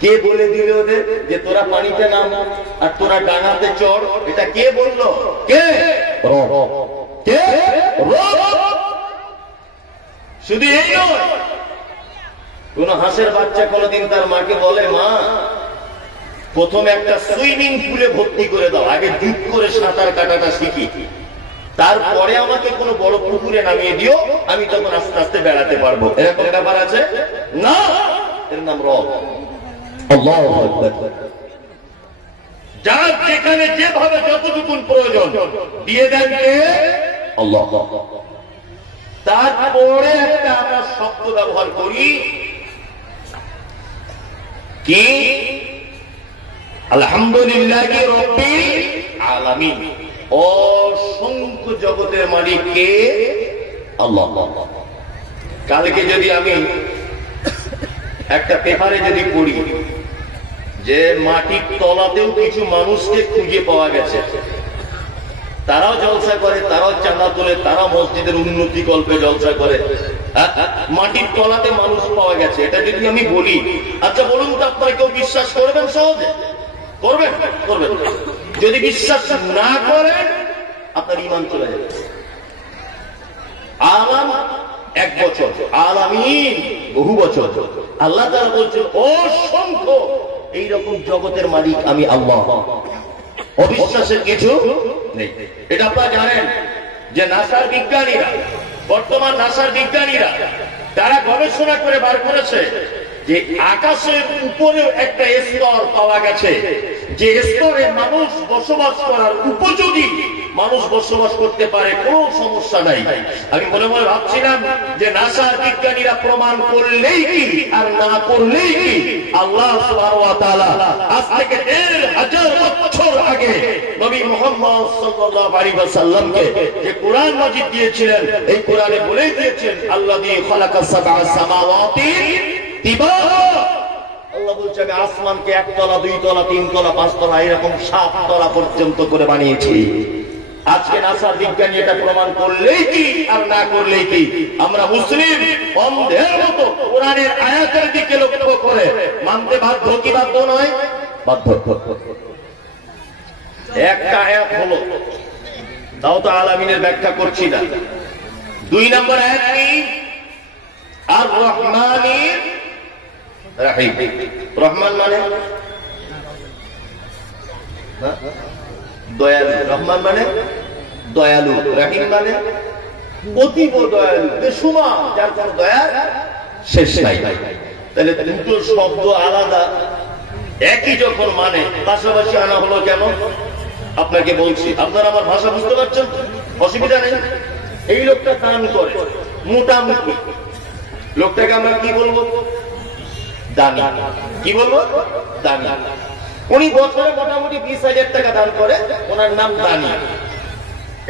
কে বলে দিল ওদের যে তোরা পানিতে নাম আর তোরা ডাঙাতে চড়? এটা কে বললো? কে? কে? শুধু এই নয়, কোন হাঁসের বাচ্চা কোনদিন তার মাকে বলে মা প্রথমে একটা সুইমিং পুলে ভর্তি করে দাও, আগে ডুব করে সাঁতার কাটাটা শিখি, তারপরে আমাকে কোনো বড় পুকুরে নামিয়ে দিও, আমি তখন আস্তে আস্তে বেড়াতে পারবো। এরকম ব্যাপার আছে না? এর নাম রব। আল্লাহু আকবার। যার যেখানে যেভাবে যতটুকু প্রয়োজন দিয়ে দেন কে? আল্লাহ। তারপরে একটা আমরা শব্দ ব্যবহার করি কি? আলহামদুলিল্লাহি রাব্বিল আলামিন। অসংখ্য জগতের মালিক কে? আল্লাহ। কালকে যদি আমি একটা পেপারে যদি পড়ি যে মাটির তলাতেও কিছু মানুষকে খুঁজে পাওয়া গেছে, তারাও জলসা করে, তারাও চাঁদা তোলে, তারাও মসজিদের উন্নতি কল্পে জলসা করে, মাটির তলাতে মানুষ পাওয়া গেছে, এটা যদি আমি বলি, আচ্ছা বলুন তো আপনারা কেউ বিশ্বাস করবেন? সহজে করবেন? করবেন? যদি বিশ্বাস না করেন আপনার ঈমান চলে যাবে। আলাম 1 বছর, আলামিন বহু বছর। আল্লাহ তাআলা বলছেন অসংখ্য এইরকম জগতের মালিক আমি আল্লাহ। অবিশ্বাসের কিছু নেই। এটা আপনারা জানেন যে নাসার বিজ্ঞানীরা, বর্তমান নাসার বিজ্ঞানীরা তারা গবেষণা করে বার করেছে যে আকাশের উপরেও একটা স্তর পাওয়া গেছে, যে স্তরে মানুষ বসবাস করার উপযোগী, মানুষ বসবাস করতে পারে, কোনো সমস্যা নাই। আমি মনে মনে ভাবছিলাম যে নাসার বিজ্ঞানীরা প্রমাণ করলেই কি আর না করলেই কি, আল্লাহ সুবহানাহু ওয়া তাআলা আজ থেকে ১৫০০ বছর আগে নবী মুহাম্মদ সাল্লাল্লাহু আলাইহি ওয়াসাল্লামকে যে কোরআন মাজিদ দিয়েছিলেন, এই কোরআনে বলেই দিয়েছেন আল্লাযী খালাকাস সাবআ সামাওয়াতি তিবাকা। আল্লাহ বলছে আমি আসমানকে 1 তলা 2 তলা 3 তলা 5 তলা এরকম 7 তলা পর্যন্ত করে বানিয়েছি। আজকে নাসার বিজ্ঞানী এটা প্রমাণ করলেই কি আর না করলেই কি, আমরা মুসলিম অন্ধের মতো কোরআনের আয়াতের দিকে লক্ষ্য করে মানতে বাধ্য কি বাধ্য নয়? বাধ্য। একটা আয়াত হলো, তাও তো আলামিনের ব্যাখ্যা করছি না। 2 নম্বর আয়াত কি? আর রহমানির রাহিম। রহমান মানে দয়ালু, রহমান মানে দয়ালু, রাহিম মানে অতীব দয়ালু, বেসুমার, যার কোন দয়া শেষ নাই। তাহলে দুটো শব্দ আলাদা, একই যখন মানে পাশাপাশি আনা হলো কেন? আপনাকে বলছি, আপনারা আমার ভাষা বুঝতে পারছেন? অসুবিধা নেই। এই লোকটা দান করে মোটামুটি, লোকটাকে আমরা কি বলবো? দানি। কি বলবো? দানি। উনি বছরে মোটামুটি 20,000 টাকা দান করে, ওনার নাম দানি।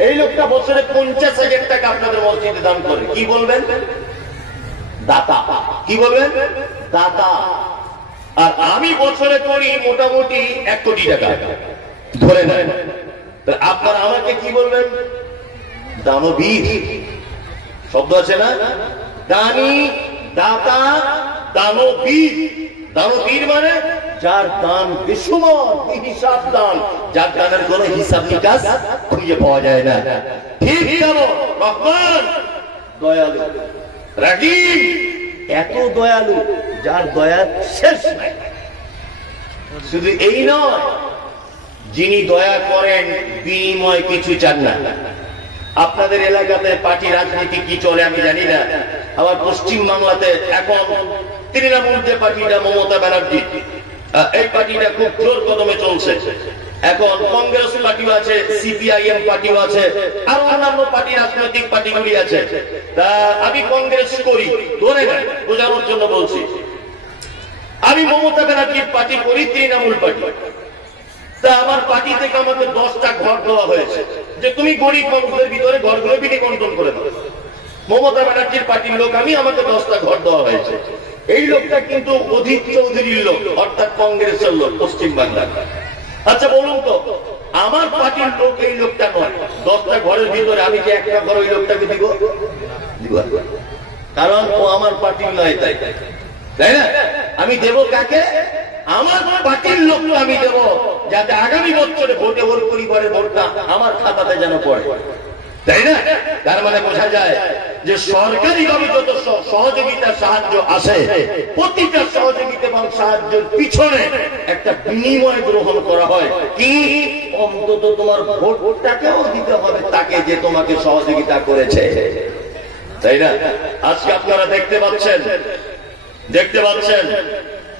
এই লোকটা বছরে 50,000 টাকা আপনাদের মসজিদে দান করে, কি বলবেন? দাতা। কি বলবেন? দাতা। আর আমি বছরে করি মোটামুটি 1 কোটি টাকা ধরে নেন, আপনারা আমাকে কি বলবেন? দানবীর। শব্দ আছে না? দানি, দাতা, দানবীর। দানবীর মানে যার দান বেসুমার, হিসাব দান, যার দানের কোন হিসাব নিকাশ খুঁজে পাওয়া যায় না। ঠিক যেমন রহমান দয়ালু, রাহিম এত দয়ালু যার দয়ার শেষ নাই। শুধু এই নয়, যিনি দয়া করেন বিনিময় কিছু চান না। আপনাদের এলাকাতে পার্টি রাজনীতি কি চলে আমি জানি না, আবার পশ্চিম বাংলাতে এখন তৃণমূল যে পার্টিটা, মমতা ব্যানার্জি, এই পার্টিটা খুব জোর কদমে চলছে। এখন কংগ্রেস পার্টিও আছে, সিপিআইএম পার্টিও আছে, আর অন্যান্য পার্টি, রাজনৈতিক পার্টিগুলি আছে। তা আমি কংগ্রেস করি, ধরে নেন বোঝানোর জন্য বলছি। আমি মমতা ব্যানার্জির পার্টি করি, তৃণমূল পার্টি। তা আমার পার্টি থেকে আমাকে 10টা ঘর দেওয়া হয়েছে যে তুমি গরিব মানুষদের ভিতরে ঘরগুলো বিলি বন্টন করে দাও। মমতা ব্যানার্জির পার্টির লোক আমি, আমাকে 10টা ঘর দেওয়া হয়েছে। এই লোকটা কিন্তু অধীর চৌধুরীর লোক, অর্থাৎ কংগ্রেসের লোক পশ্চিম বাংলার। আচ্ছা বলুন তো, আমার পার্টির লোক এই লোকটা নয়, 10টা ঘরের ভিতরে আমি যে একটা ঘর ওই লোকটাকে দিব? কারণ ও আমার পার্টির নয়, তাই তাই না? আমি দেব কাকে? আমার পার্টির লোক আমি দেব, যাতে আগামী বছরে ভোটে ওর পরিবারের ভোটটা আমার খাতাতে যেন পড়ে, তাই না? তার মানে বোঝা যায় যে সরকারি ভাবে যত সহযোগিতা সাহায্য আসে, প্রতিটা সহযোগিতা এবং সাহায্যের পিছনে একটা বিনিময় গ্রহণ করা হয়। কি? অন্তত তোমার ভোটটাকেও দিতে হবে তাকে যে তোমাকে সহযোগিতা করেছে, তাই না? আজকে আপনারা দেখতে পাচ্ছেন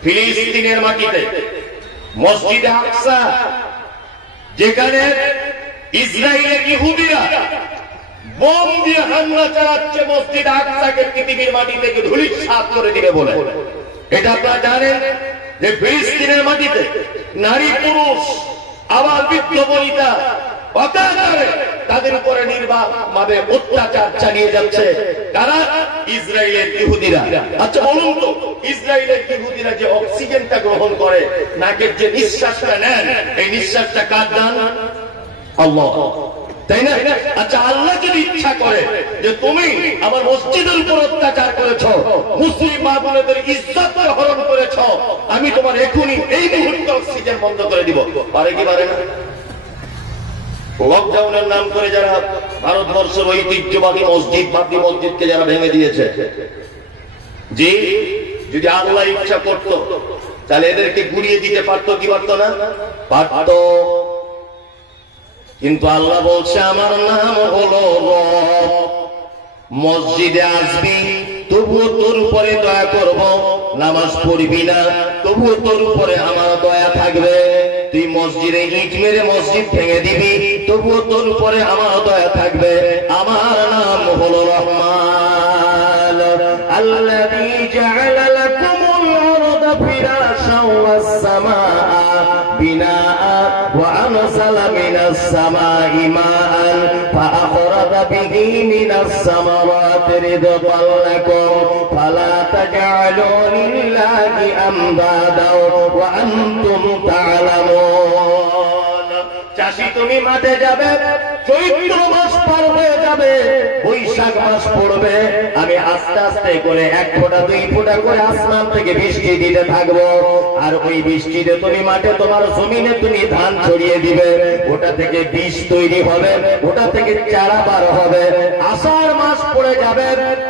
ফিলিস্তিনের মাটিতে মসজিদে আকসা, যেখানে ইসরায়েলের ইহুদিরা বোম দিয়ে হামলা চালাচ্ছে মসজিদ আকসাকে পৃথিবীর মাটি থেকে ধূলিসাৎ করে দিবে বলে। এটা আপনারা জানেন যে ফিলিস্তিনের মাটিতে নারী পুরুষ আবার বৃদ্ধ বনিতা অত্যাচারে তাদের উপরে নির্বাকভাবে অত্যাচার চালিয়ে যাচ্ছে কারা? ইসরায়েলের ইহুদিরা। আচ্ছা বলুন তো, ইসরায়েলের ইহুদিরা যে অক্সিজেনটা গ্রহণ করে, নাকের যে নিঃশ্বাসটা নেন, এই নিঃশ্বাসটা কার দান? আল্লাহ। তাই না? আচ্ছা, আল্লাহ যদি ইচ্ছা করে যে তুমি আমার মসজিদের উপর অত্যাচার করেছ, মুসলিম মা বোনেদের ইজ্জত হরণ করেছ, আমি তোমার এখনই এই মুহূর্তে অক্সিজেন বন্ধ করে দিব। পারে কি পারে না? লকডাউনের নাম করে যারা ভারতবর্ষের ঐতিহ্যবাহী মসজিদ, বাবরি মসজিদকে যারা ভেঙে দিয়েছে, যে যদি আল্লাহ ইচ্ছা করত তাহলে এদেরকে গুড়িয়ে দিতে পারতো কি পারতো না? পারত। কিন্তু আল্লাহ বলছে আমার নাম হলো রব। মসজিদে আসবি তবুও তোর উপরে দয়া করব, নামাজ পড়বি না তবুও তোর উপরে আমার দয়া থাকবে, তুই মসজিদে ইট মেরে মসজিদ ভেঙে দিবি তবুও তোর উপরে আমার দয়া থাকবে। আমার নাম হলো রহমান। আল্লাযী জাআলা লাকুমুল আরদা ফিরাশাও ওয়াস সামাআ বিনাআ ওয়া আনজালা মিনাস সামাই মাআন ফাআখরাজা বিহি মিনাস সামারাতি রিজকান লাকুম ফালা তাজআলু লিল্লাহি আমদাদা ওয়া আনতুম তা'লামুন। চাষি তুমি মাঠে যাবে, চৈত্র মাস পার হয়ে যাবে, বৈশাখ মাস পড়বে, আমি আস্তে আস্তে করে 1 ফোঁটা 2 ফোঁটা করে আসমান থেকে বৃষ্টি দিতে থাকবো। আর ওই বৃষ্টিতে তুমি মাঠে তোমার জমিনে তুমি ধান ছড়িয়ে দিবে, ওটা থেকে বীজ তৈরি হবে, ওটা থেকে চারা বার হবে। আষাঢ় মাস পড়ে যাবে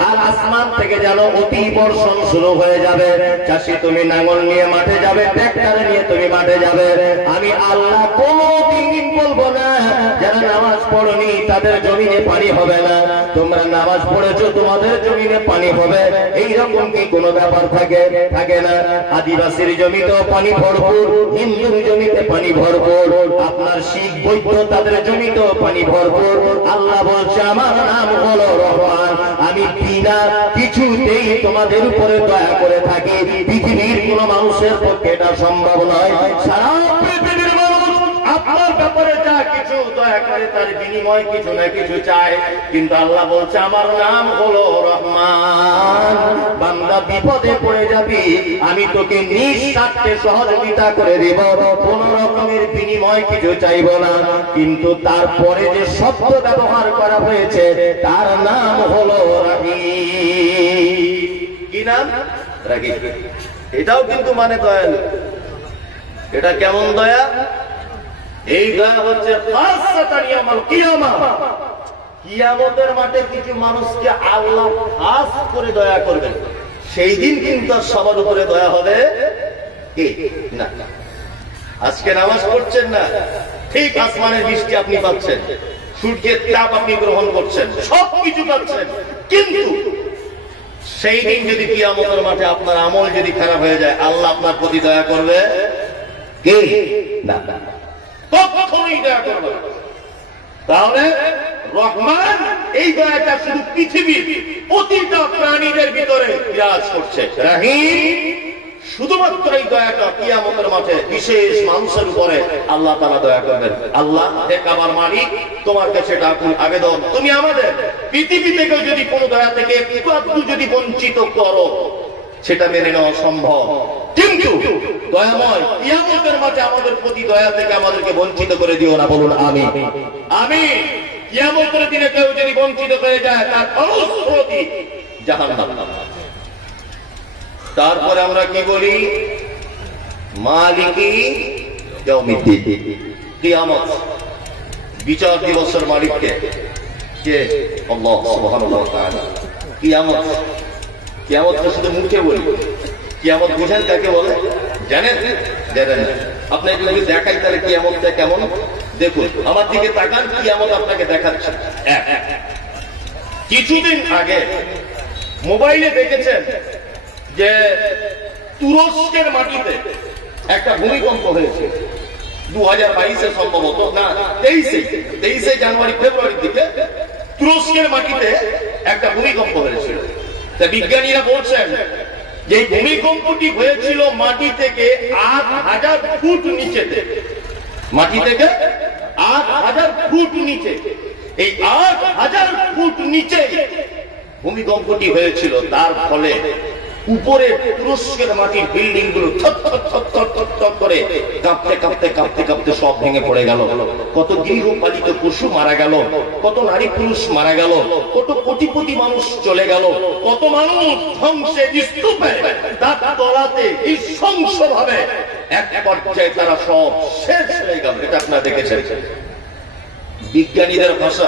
আর আসমান থেকে যেন অতি বর্ষণ শুরু হয়ে যাবে। চাষি তুমি নাঙল নিয়ে মাঠে যাবে, ট্রাক্টর নিয়ে তুমি মাঠে যাবে। আমি আল্লাহ কোনদিন বলবো না যারা নামাজ পড়নি তাদের জমিনে পানি হবে না, তোমরা নামাজ পড়েছো তোমাদের জমিনে পানি হবে। এইরকম কি কোনো ব্যাপার থাকে না? আদিবাসীর জমিতেও পানি ভরপুর, হিন্দুর জমিতে পানি ভরপুর, আপনার শিখ বৌদ্ধ তাদের জমিতেও পানি ভরপুর। আল্লাহ বলছে আমার নাম হলো রহমান। আমি বিনা কিছুতেই তোমাদের উপরে দয়া করে থাকি। পৃথিবীর কোন মানুষের পক্ষে এটা সম্ভব নয়। সারা পৃথিবীর মানুষ আপনার ব্যাপারে যা কিছু দয়া করে তার বিনিময় কিছু না কিছু চায়, কিন্তু আল্লাহ বলছে আমার নাম হলো রহমান। বান্দা বিপদে পড়ে যাবি, আমি তোকে নিঃস্বার্থে সহযোগিতা করে দেব, কোন রকমের বিনিময় কিছু চাইব না। কিন্তু তারপরে যে শব্দ ব্যবহার করা হয়েছে তার নাম হলো রাহিম। কি নাম? রাহিম। এটাও কিন্তু মানে দয়ালু। এটা কেমন দয়া? এই দয়া হচ্ছে কিয়ামতের মাঠে কিছু মানুষকে আল্লাহ খাস করে দয়া করবেন। সেই দিন কিন্তু সবার উপরে দয়া হবে কি না। আজকে নামাজ পড়ছেন না, ঠিক আসমানের বৃষ্টি আপনি পাচ্ছেন, সূর্যের তাপ আপনি গ্রহণ করছেন, সবকিছু পাচ্ছেন, কিন্তু সেই দিন যদি কিয়ামতের মাঠে আপনার আমল যদি খারাপ হয়ে যায়, আল্লাহ আপনার প্রতি দয়া করবে কে? না, কখনোই দয়া করবে না। তাহলে রহমান এই দয়াটা শুধু পৃথিবীর প্রতিটা প্রাণীদের ভিতরে বিরাজ করছে। রাহিম শুধুমাত্র এই দয়াটা কিয়ামতের মাঠে বিশেষ মানুষের উপরে আল্লাহ তাআলা দয়া করবেন। আল্লাহ হে কাবার মালিক, তোমার কাছে এটা আবেদন, তুমি আমাদের পৃথিবী থেকে যদি কোনো দয়া থেকে একটু যদি বঞ্চিত করো সেটা মেনে নেওয়া সম্ভব, কিন্তু দয়াময় কিয়ামতের মাঠে আমাদের প্রতি দয়া থেকে আমাদেরকে বঞ্চিত করে দিও না। বলুন আমিন। আমিন। কিয়ামতের দিনে কেউ যদি বঞ্চিত হয়ে যায় তার ফলশ্রুতি জাহান্নাম। তারপরে আমরা কি বলি? মালিকি ইয়াউমিদ্দিন, কিয়ামত, বিচার দিবসের মালিককে কে? আল্লাহ সুবহানাহু ওয়া তাআলা। কিয়ামত, কিয়ামতকে শুধু মুখে বলি, কিয়ামত বুঝেন কাকে বলে? জানেন? জানেন না? আপনাকে যদি দেখাই তাহলে কিয়ামতটা কেমন দেখুন। আমার দিকে তাকান, কিয়ামত আপনাকে দেখাচ্ছে। কিছুদিন আগে মোবাইলে দেখেছেন যে তুরস্কের মাটিতে একটা ভূমিকম্প হয়েছে 2022-এ সম্ভবত, না 23 জানুয়ারি ফেব্রুয়ারির দিকে তুরস্কের মাটিতে একটা ভূমিকম্প হয়েছিল। তা বিজ্ঞানীরা বলছেন যে ভূমিকম্পটি হয়েছিল মাটি থেকে 8000 ফুট নিচেতে, মাটি থেকে 8000 ফুট নিচে। এই 8000 ফুট নিচে ভূমিকম্পটি হয়েছিল। তার ফলে উপরে তুরস্কের মাটির বিল্ডিং গুলো থরথর করে কাঁপতে কাঁপতে কাঁপতে কাঁপতে সব ভেঙে পড়ে গেল। কত গৃহপালিত পশু মারা গেল, কত নারী পুরুষ মারা গেল, কত কোটিপতি মানুষ চলে গেল, কত মানুষ ধ্বংসে স্তূপে তার তলাতে নৃশংসভাবে এক পর্যায়ে তারা সব শেষ হয়ে গেল। এটা আপনারা দেখেছেন। বিজ্ঞানীদের ভাষা,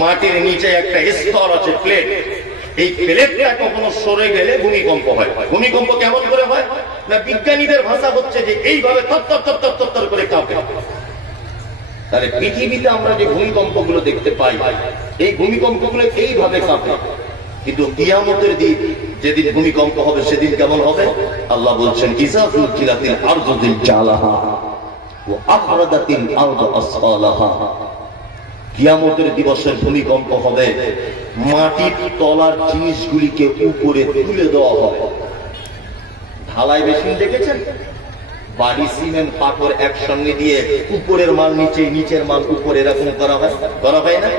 মাটির নিচে একটা স্তর আছে, প্লেট। এই প্লেটটা কখনো সরে গেলে ভূমিকম্প হয়। ভূমিকম্প কেমন করে হয় না, বিজ্ঞানীদের ভাষা হচ্ছে যে এইভাবে তত্তর করে কাঁপে। তাহলে পৃথিবীতে আমরা যে ভূমিকম্পগুলো দেখতে পাই, এই ভূমিকম্পগুলো এইভাবে কাঁপে। কিন্তু কিয়ামতের দিন যেদিন ভূমিকম্প হবে সেদিন কেমন হবে? আল্লাহ বলছেন ইযা যুলজিলাতিল আরদু জিলজালাহা ওয়া আখরাজাতিল আরদু আসফালাহা। কিয়ামতের দিবসের ভূমিকম্প হবে, মাটির তলার জিনিসগুলিকে উপরে তুলে দেওয়া হবে। ঢালাই মেশিন দেখেছেন? বাড়ি, সিমেন্ট, পাথর একসঙ্গে দিয়ে উপরের মাল নিচে, নিচের মাল উপরে, এরকম করা হয় না?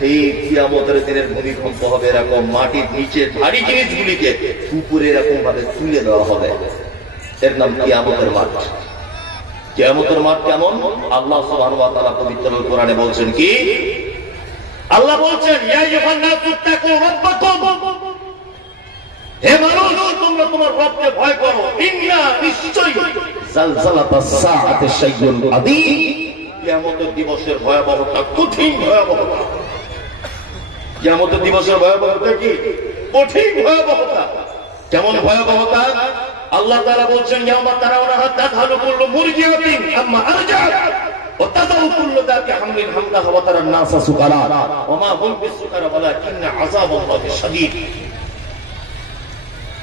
ঠিক কিয়ামতের দিনের ভূমিকম্প হবে এরকম, মাটির নিচে ভারী জিনিসগুলিকে উপরে এরকম ভাবে তুলে দেওয়া হবে। এর নাম কিয়ামতের মাঠ। কিয়ামতের মাঠ কেমন? আল্লাহ সুবহানাহু ওয়া তাআলা পবিত্র কোরআনে বলছেন কি? আল্লাহ বলছেন ইয়া আইয়ুহান নাসু তাকু রাব্বাকুম, হে মানুষ তোমরা তোমার রবকে ভয় করো। ইন্না নিশ্চয়ই জালজালাতাস সাআতি শাইউন আযীম, কিয়ামতের দিবসের ভয়াবহতা কঠিন ভয়াবহতা। কিয়ামতের দিবসের ভয়াবহতা কি? কঠিন ভয়াবহতা। কেমন ভয়াবহতা? আল্লাহ তাআলা বলছেন ইয়াউমা তারাউনাহা তাযহালু কুল্লু মুরজিআতিন আম্মা আরজাআত ওয়া তাযাউ কুল্লু যাতি হামলিন হামলাহা ওয়া তারান নাসা সুকারা ওয়া মা হুম বিসুকারা ওয়ালাকিন্না আযাবাল্লাহি শাদীদ।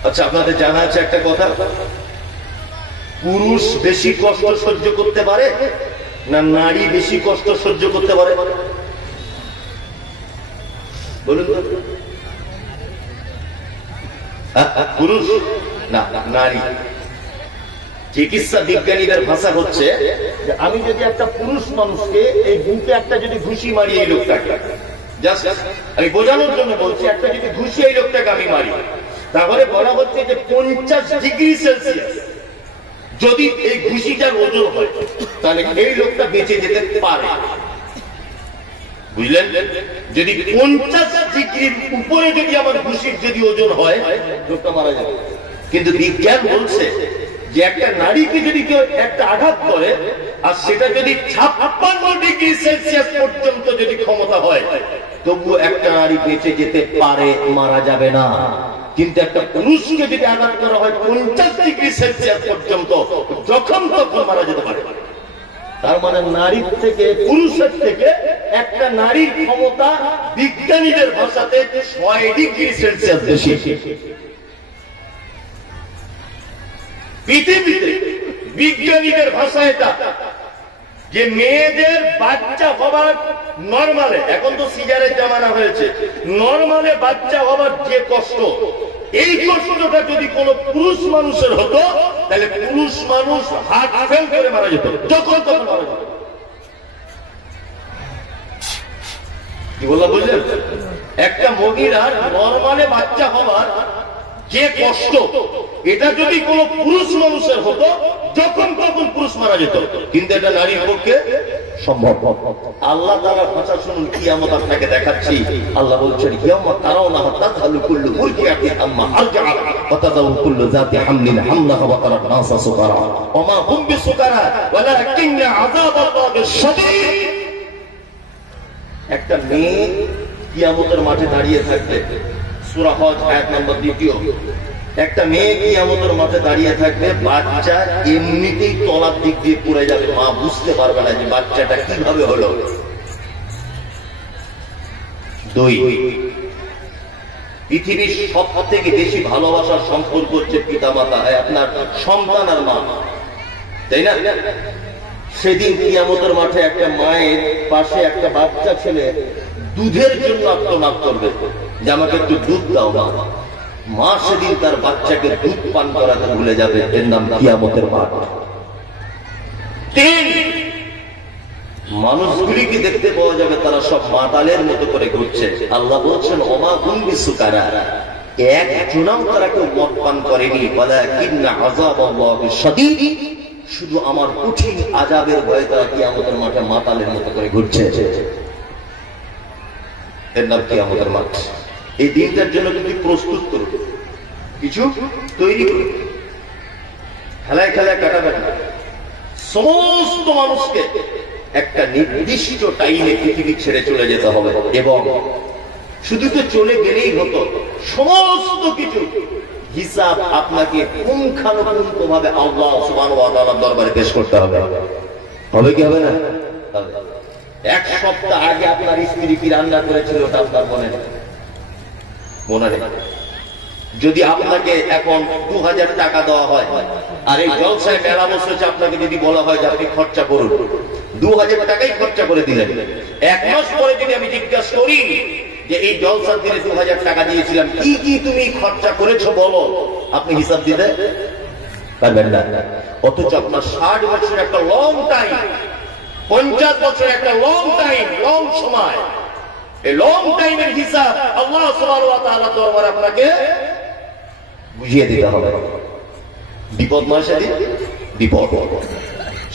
আচ্ছা, আপনাদের জানা আছে একটা কথা, পুরুষ বেশি কষ্ট সহ্য করতে পারে না নারী বেশি কষ্ট সহ্য করতে পারে? বলুন তো। পুরুষ না নারী? চিকিৎসা বিজ্ঞানীদের ভাষা হচ্ছে যে আমি যদি একটা পুরুষ মানুষকে এই বুকে একটা যদি ঘুষি মারি, এই লোকটাকে আমি বোঝানোর জন্য বলছি, একটা যদি ঘুষি এই লোকটাকে আমি মারি, তাহলে বলা হচ্ছে যে 50 ডিগ্রি সেলসিয়াস যদি এই ঘুষিটার ওজন হয়, তাহলে এই লোকটা বেঁচে যেতে পারে। বুঝলেন? যদি 50 ডিগ্রির উপরে যদি আমার ঘুষির যদি ওজন হয়, লোকটা মারা যাবে। কিন্তু বিজ্ঞান বলছে যে একটা নারীকে যদি কেউ একটা আঘাত করে, আর সেটা যদি 56 ডিগ্রি সেলসিয়াস পর্যন্ত যদি ক্ষমতা হয়, তবুও একটা নারী বেঁচে যেতে পারে, মারা যাবে না। কিন্তু একটা পুরুষকে যদি আঘাত করা হয় 50 ডিগ্রি সেলসিয়াস পর্যন্ত, যখন তখন মারা যেতে পারে। তার মানে নারীর থেকে, পুরুষের থেকে একটা নারীর ক্ষমতা বিজ্ঞানীদের ভাষাতে 6 ডিগ্রি সেলসিয়াস বেশি। পৃথিবীতে বিজ্ঞানীদের ভাষা এটা যে মেয়েদের বাচ্চা হবার নরমালে, এখন তো সিজারের জামানা হয়েছে, নরমালে বাচ্চা হবার যে কষ্ট, এই কষ্টটা যদি কোন পুরুষ মানুষের হতো, তাহলে পুরুষ মানুষ হার্ট ফেল করে মারা যেত, যখন তখন মারা যেত। কি বললাম বুঝলেন? একটা মহিলার নরমালে বাচ্চা হবার যে কষ্ট, এটা যদি কোন পুরুষ মানুষের হতো, যখন তখন পুরুষ মারা যেত। কিন্তু এটা নারীর পক্ষে সম্ভব। আল্লাহ তাআলার ভাষা শুনুন, কিয়ামত আপনাকে দেখাচ্ছি। আল্লাহ বলছেন কিয়ামত তারাউনাহা তাযহালু কুল্লু মুরজিআতিন আম্মা আরজাআত ওয়া তাযাউ কুল্লু যাতি হামলিন হামলাহা ওয়া তারান নাসা সুকারা ওয়া মা হুম বিসুকারা ওয়ালাকিন্না আযাবাল্লাহি শাদীদ। একটা মেয়ে কিয়ামতের মাঠে দাঁড়িয়ে থাকবে, সূরা হজ আয়াত নম্বর 2। একটা মেয়ে কিয়ামতের মাঠে দাঁড়িয়ে থাকবে, বাচ্চা এমনিতেই তলার দিক দিয়ে পড়ে যাবে, মা বুঝতে পারবে না যে বাচ্চাটা কিভাবে হলো। 2, পৃথিবীর সব থেকে বেশি ভালোবাসার সম্পর্ক হচ্ছে পিতা মাতা, আপনার সন্তান আর মা, তাই না? সেদিন কিয়ামতের মাঠে একটা মায়ের পাশে একটা বাচ্চা ছেলে দুধের জন্য আত্মনাদ করবে যে আমাকে একটু দুধ দাও মা। মা সেদিন তার বাচ্চাকে দুধ পান করাতে ভুলে যাবে। এর নাম কিয়ামতের মাঠ। 3, মানুষগুলিকে দেখতে পাওয়া যাবে তারা সব মাতালের মতো করে ঘুরছে। আল্লাহ বলছেন ওমা হুম বিসুকারা, একজনও তারা কেউ মদ পান করেনি, ওয়ালাকিন্না আযাবাল্লাহি শাদীদ, শুধু আমার কঠিন আযাবের ভয়ে তারা কিয়ামতের মাঠে মাতালের মতো করে ঘুরছে। এর নাম কিয়ামতের মাঠ। এই দিনটার জন্য কিন্তু প্রস্তুত করুন, কিছু তৈরি করুন, খেলায় খেলায় কাটাবেন না। সমস্ত মানুষকে একটা নির্দিষ্ট টাইমে পৃথিবী ছেড়ে চলে যেতে হবে, এবং শুধু তো চলে গেলেই হতো, সমস্ত কিছু হিসাব আপনাকে পুঙ্খানুপুঙ্খ ভাবে আল্লাহ সুবহানাহু ওয়া তাআলার দরবারে পেশ করতে হবে। হবে কি হবে না? এক সপ্তাহ আগে আপনার স্ত্রী কি রান্না করেছিল ওটা আপনার মনে নেই? যদি আপনাকে এখন 2000 টাকা দেওয়া হয়, আর এই জলসায় মেলা বসেছে, আপনাকে যদি বলা হয় যে আপনি খরচা করুন, 2000 টাকাই খরচা করে দিলেন, এক মাস পরে যদি আমি জিজ্ঞাসা করি যে এই জলসার দিনে 2000 টাকা দিয়েছিলাম, কি কি তুমি খরচা করেছো বলো, আপনি হিসাব দিতে পারবেন না। অথচ আপনার 60 বছর একটা লং টাইম, 50 বছর একটা লং টাইম, লং সময়, এই লং টাইমের হিসাব আল্লাহ সুবহানাহু ওয়া তাআলার দরবারে আপনাকে বুঝিয়ে দিতে হবে। বিপদ নয় সেদিন, বিপদ।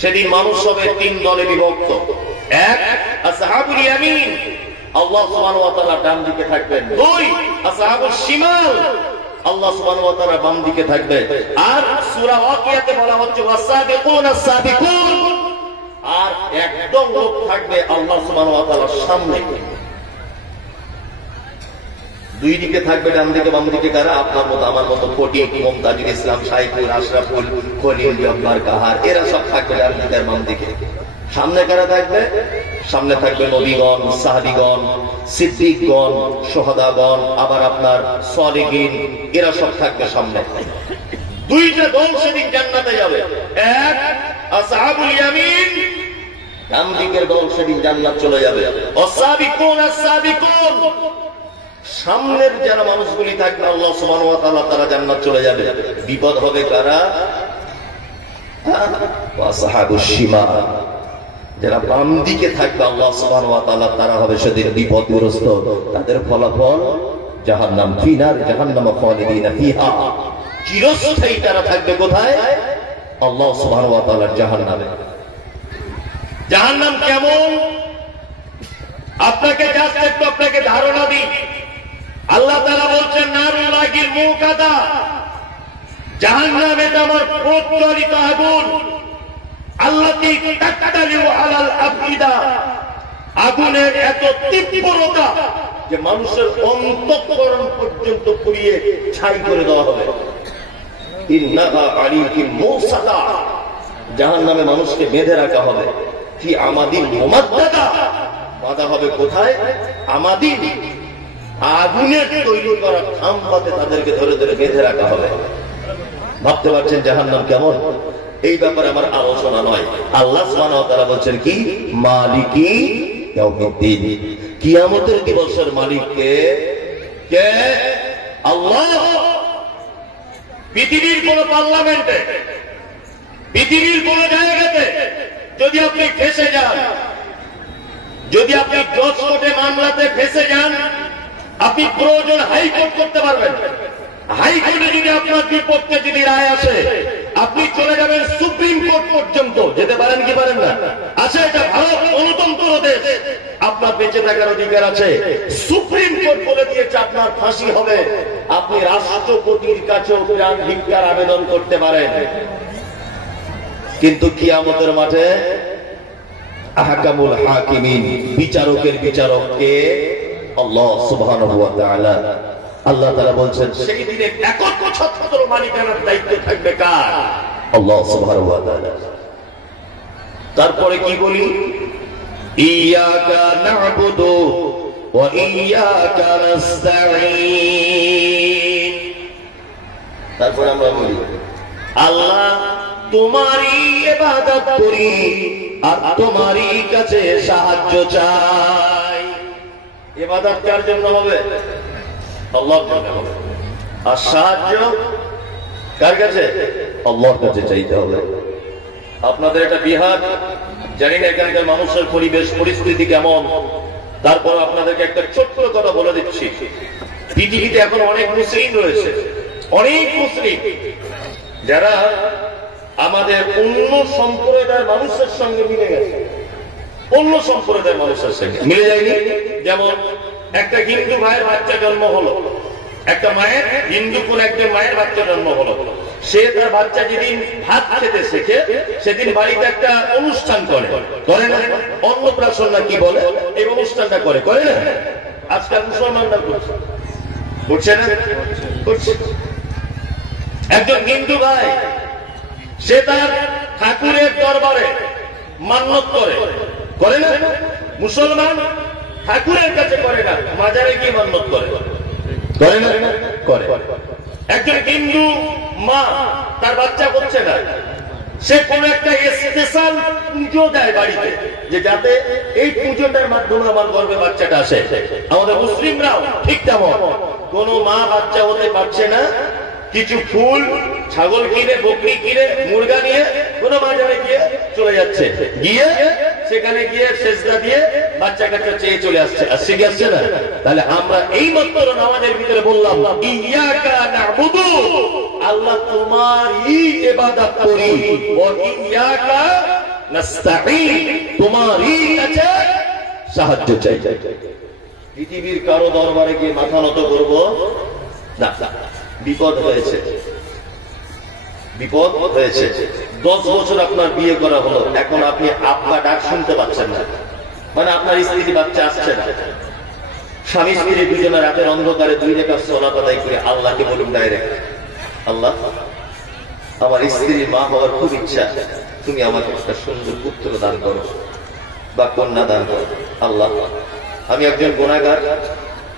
সেদিন মানুষ হবে 3 দলে বিভক্ত। এক, আসহাবুল ইয়ামিন, আল্লাহ সুবহানাহু ওয়া তাআলা ডান দিকে থাকবেন। 2, আসহাবুশ শিমাল, আল্লাহ সুবহানাহু ওয়া তাআলা বাম দিকে থাকবে। আর সূরা ওয়াকিয়াতে বলা হচ্ছে ওয়াসাবিকুন আস-সাবিকুন, আর একদম লোক থাকবে আল্লাহ সুবহানাহু ওয়া তাআলার সামনে। 2 দিকে থাকবে, ডান দিকে বাম দিকে কারা? আপনার মতো আমার মতো ফটিক, মুমতাজুল ইসলাম, শাইখুল, আশরাফুল, খলিল, জব্বার, কাহার, এরা সব থাকবে ডান দিকে আর বাম দিকে। সামনে কারা থাকবে? সামনে থাকবে নবীগণ, সাহাবীগণ, সিদ্দিকগণ, শুহাদাগণ, আবার আপনার সালিহিন, এরা সব থাকবে সামনে। 2টা দল সেদিন জান্নাতে যাবে। এক, আসহাবুল ইয়ামিন, ডান দিকের দল সেদিন জান্নাত চলে যাবে। ওয়াসাবিকুন আস-সাবিকুন, সামনের যারা মানুষগুলি থাকবে আল্লাহ সুবহানাহু ওয়া তাআলা তারা জান্নাত চলে যাবে। বিপদ হবে কারা? ওয়াসাহাবুশ শিমাল, যারা বাম দিকে থাকবে আল্লাহ সুবহানাহু ওয়া তাআলা তারা হবে সেদিন বিপদগ্রস্ত। তাদের ফলাফল জাহান্নাম, ফিনার জাহান্নাম খালিদিনা ফিহা, চিরস্থায়ী তারা থাকবে কোথায়? আল্লাহ সুবহানাহু ওয়া তাআলার জাহান্নামে। জাহান্নাম কেমন আপনাকে জাস্ট একটু আপনাকে ধারণা দিই। আল্লাহ তাআলা বলছেন নারুল্লাহিল মুকাদা, জাহান্নাম এটা আমার প্রজ্বলিত আগুন। আল্লাতী তাকতালিউ আলাল আফইদা, আগুনের এত তীব্রতা যে মানুষের অন্তঃকরণ পর্যন্ত পুড়িয়ে ছাই করে দেওয়া হবে। ইন্নাহা আলাইহিম মুসাদা, জাহান্নামে মানুষকে বেঁধে রাখা হবে। কি আমাদিন মুমাদ্দাদা, বাঁধা হবে কোথায়? আমাদিন, আগুনের তৈরি করা খাম্বাতে তাদেরকে ধরে ধরে বেঁধে রাখা হবে। ভাবতে পারছেন জাহান্নাম কেমন? এই ব্যাপারে আমার আলোচনা নয়। আল্লাহ সুবহানাহু ওয়া তাআলা বলছেন কি? মালিকি ইয়াউমিদ্দিন, কিয়ামতের দিবসের মালিক কে? কে? আল্লাহ। পৃথিবীর কোন পার্লামেন্টে, পৃথিবীর কোন জায়গাতে যদি আপনি ফেঁসে যান, যদি আপনি জজ কোর্টে মামলাতে ফেঁসে যান, আপনি প্রয়োজন হাইকোর্ট করতে পারবেন। হাইকোর্টে যদি আপনার বিপক্ষে যদি রায় আসে, আপনি চলে যাবেন সুপ্রিম কোর্ট পর্যন্ত। যেতে পারেন কি পারেন না? আচ্ছা, এটা ভারত গণতন্ত্র দেশ, আপনার বেঁচে থাকার অধিকার আছে। সুপ্রিম কোর্ট বলে দিয়েছে আপনার ফাঁসি হবে, আপনি রাষ্ট্রপতির কাছেও প্রাণ ভিক্ষার আবেদন করতে পারেন। কিন্তু কিয়ামতের মাঠে আহকামুল হাকিমিন, বিচারকের বিচারক কে? আল্লাহ সুবহানাহু ওয়া তাআলা। আল্লাহ তাআলা বলছেন সেই দিনে একচ্ছত্র মালিকানার দায়িত্ব থাকবে কার? আল্লাহ সুবহানাহু ওয়া তাআলা। তারপরে কি বলি? ইয়াকা না'বুদু ওয়া ইয়াকা নাস্তাঈন। তারপরে আমরা বলি আল্লাহ তোমারই ইবাদত করি আর তোমারই কাছে সাহায্য চাই। ইবাদত কার জন্য হবে? আল্লাহর জন্য হবে। আর সাহায্য কার কাছে? আল্লাহর কাছে চাইতে হবে। আপনাদের এটা বিহার, জানি না এখানকার মানুষের পরিবেশ পরিস্থিতি কেমন, তারপর আপনাদেরকে একটা ছোট্ট কথা বলে দিচ্ছি। পৃথিবীতে এখন অনেক মুসলিম রয়েছে, অনেক মুসলিম যারা আমাদের অন্য সম্প্রদায়ের মানুষের সঙ্গে মিলে গেছে, অন্য সম্প্রদায়ের মানুষের সঙ্গে মিলে যায়নি। যেমন একটা হিন্দু ভাইয়ের বাচ্চা জন্ম হলো, একটা মায়ের, হিন্দু কোন একজন মায়ের বাচ্চা জন্ম হলো, সে তার বাচ্চা যেদিন ভাত খেতে শেখে সেদিন বাড়িতে একটা অনুষ্ঠান করে, করে না? অন্নপ্রাশন না কি বলে, এই অনুষ্ঠানটা করে, করে না? আজকাল মুসলমানরা করছে, করছে না? করছে। একজন হিন্দু ভাই সে তার ঠাকুরের দরবারে মান্যত করে, করে না? মুসলমান ঠাকুরের কাছে করে না, মাজারে গিয়ে মান্যত করে, করে না? করে। একজন হিন্দু মা তার বাচ্চা করছে না, সে কোন একটা স্পেশাল পুজো দেয় বাড়িতে, যে যাতে এই পুজোটার মাধ্যমে আমার গর্ভে বাচ্চাটা আসে। আমাদের মুসলিমরাও ঠিক তেমন, কোন মা বাচ্চা হতে পারছে না, কিছু ফুল, ছাগল কিনে, বকরি কিনে, মুরগা নিয়ে কোন বাজারে গিয়ে চলে যাচ্ছে, গিয়ে সেখানে গিয়ে সেজদা দিয়ে বাচ্চা কাচ্চা চেয়ে চলে আসছে। আসছে কি আসছে না? তাহলে আমরা এই মাত্র নামাজের ভিতরে বললাম ইয়াকা না'বুদু, আল্লাহ তোমারই ইবাদত করি, ওয়া ইয়াকা নাস্তাঈন, তোমারই কাছে সাহায্য চাই। পৃথিবীর কারো দরবারে গিয়ে মাথা নত করব না। বিপদ হয়েছে, বিপদ হয়েছে। 10 বছর আপনার বিয়ে করা হলো, এখন আপনি আপনার ডাক শুনতে পাচ্ছেন না, মানে আপনার স্ত্রী বাচ্চা আসছে না। স্বামী স্ত্রী দুজনে রাতের অন্ধকারে 2 রাকাত সালাত আদায় করে আল্লাহকে বলুন ডাইরেক্ট, আল্লাহ আমার স্ত্রীর মা হওয়ার খুব ইচ্ছা, তুমি আমাকে একটা সুন্দর পুত্র দান করো বা কন্যা দান করো। আল্লাহ আমি একজন গুনাহগার,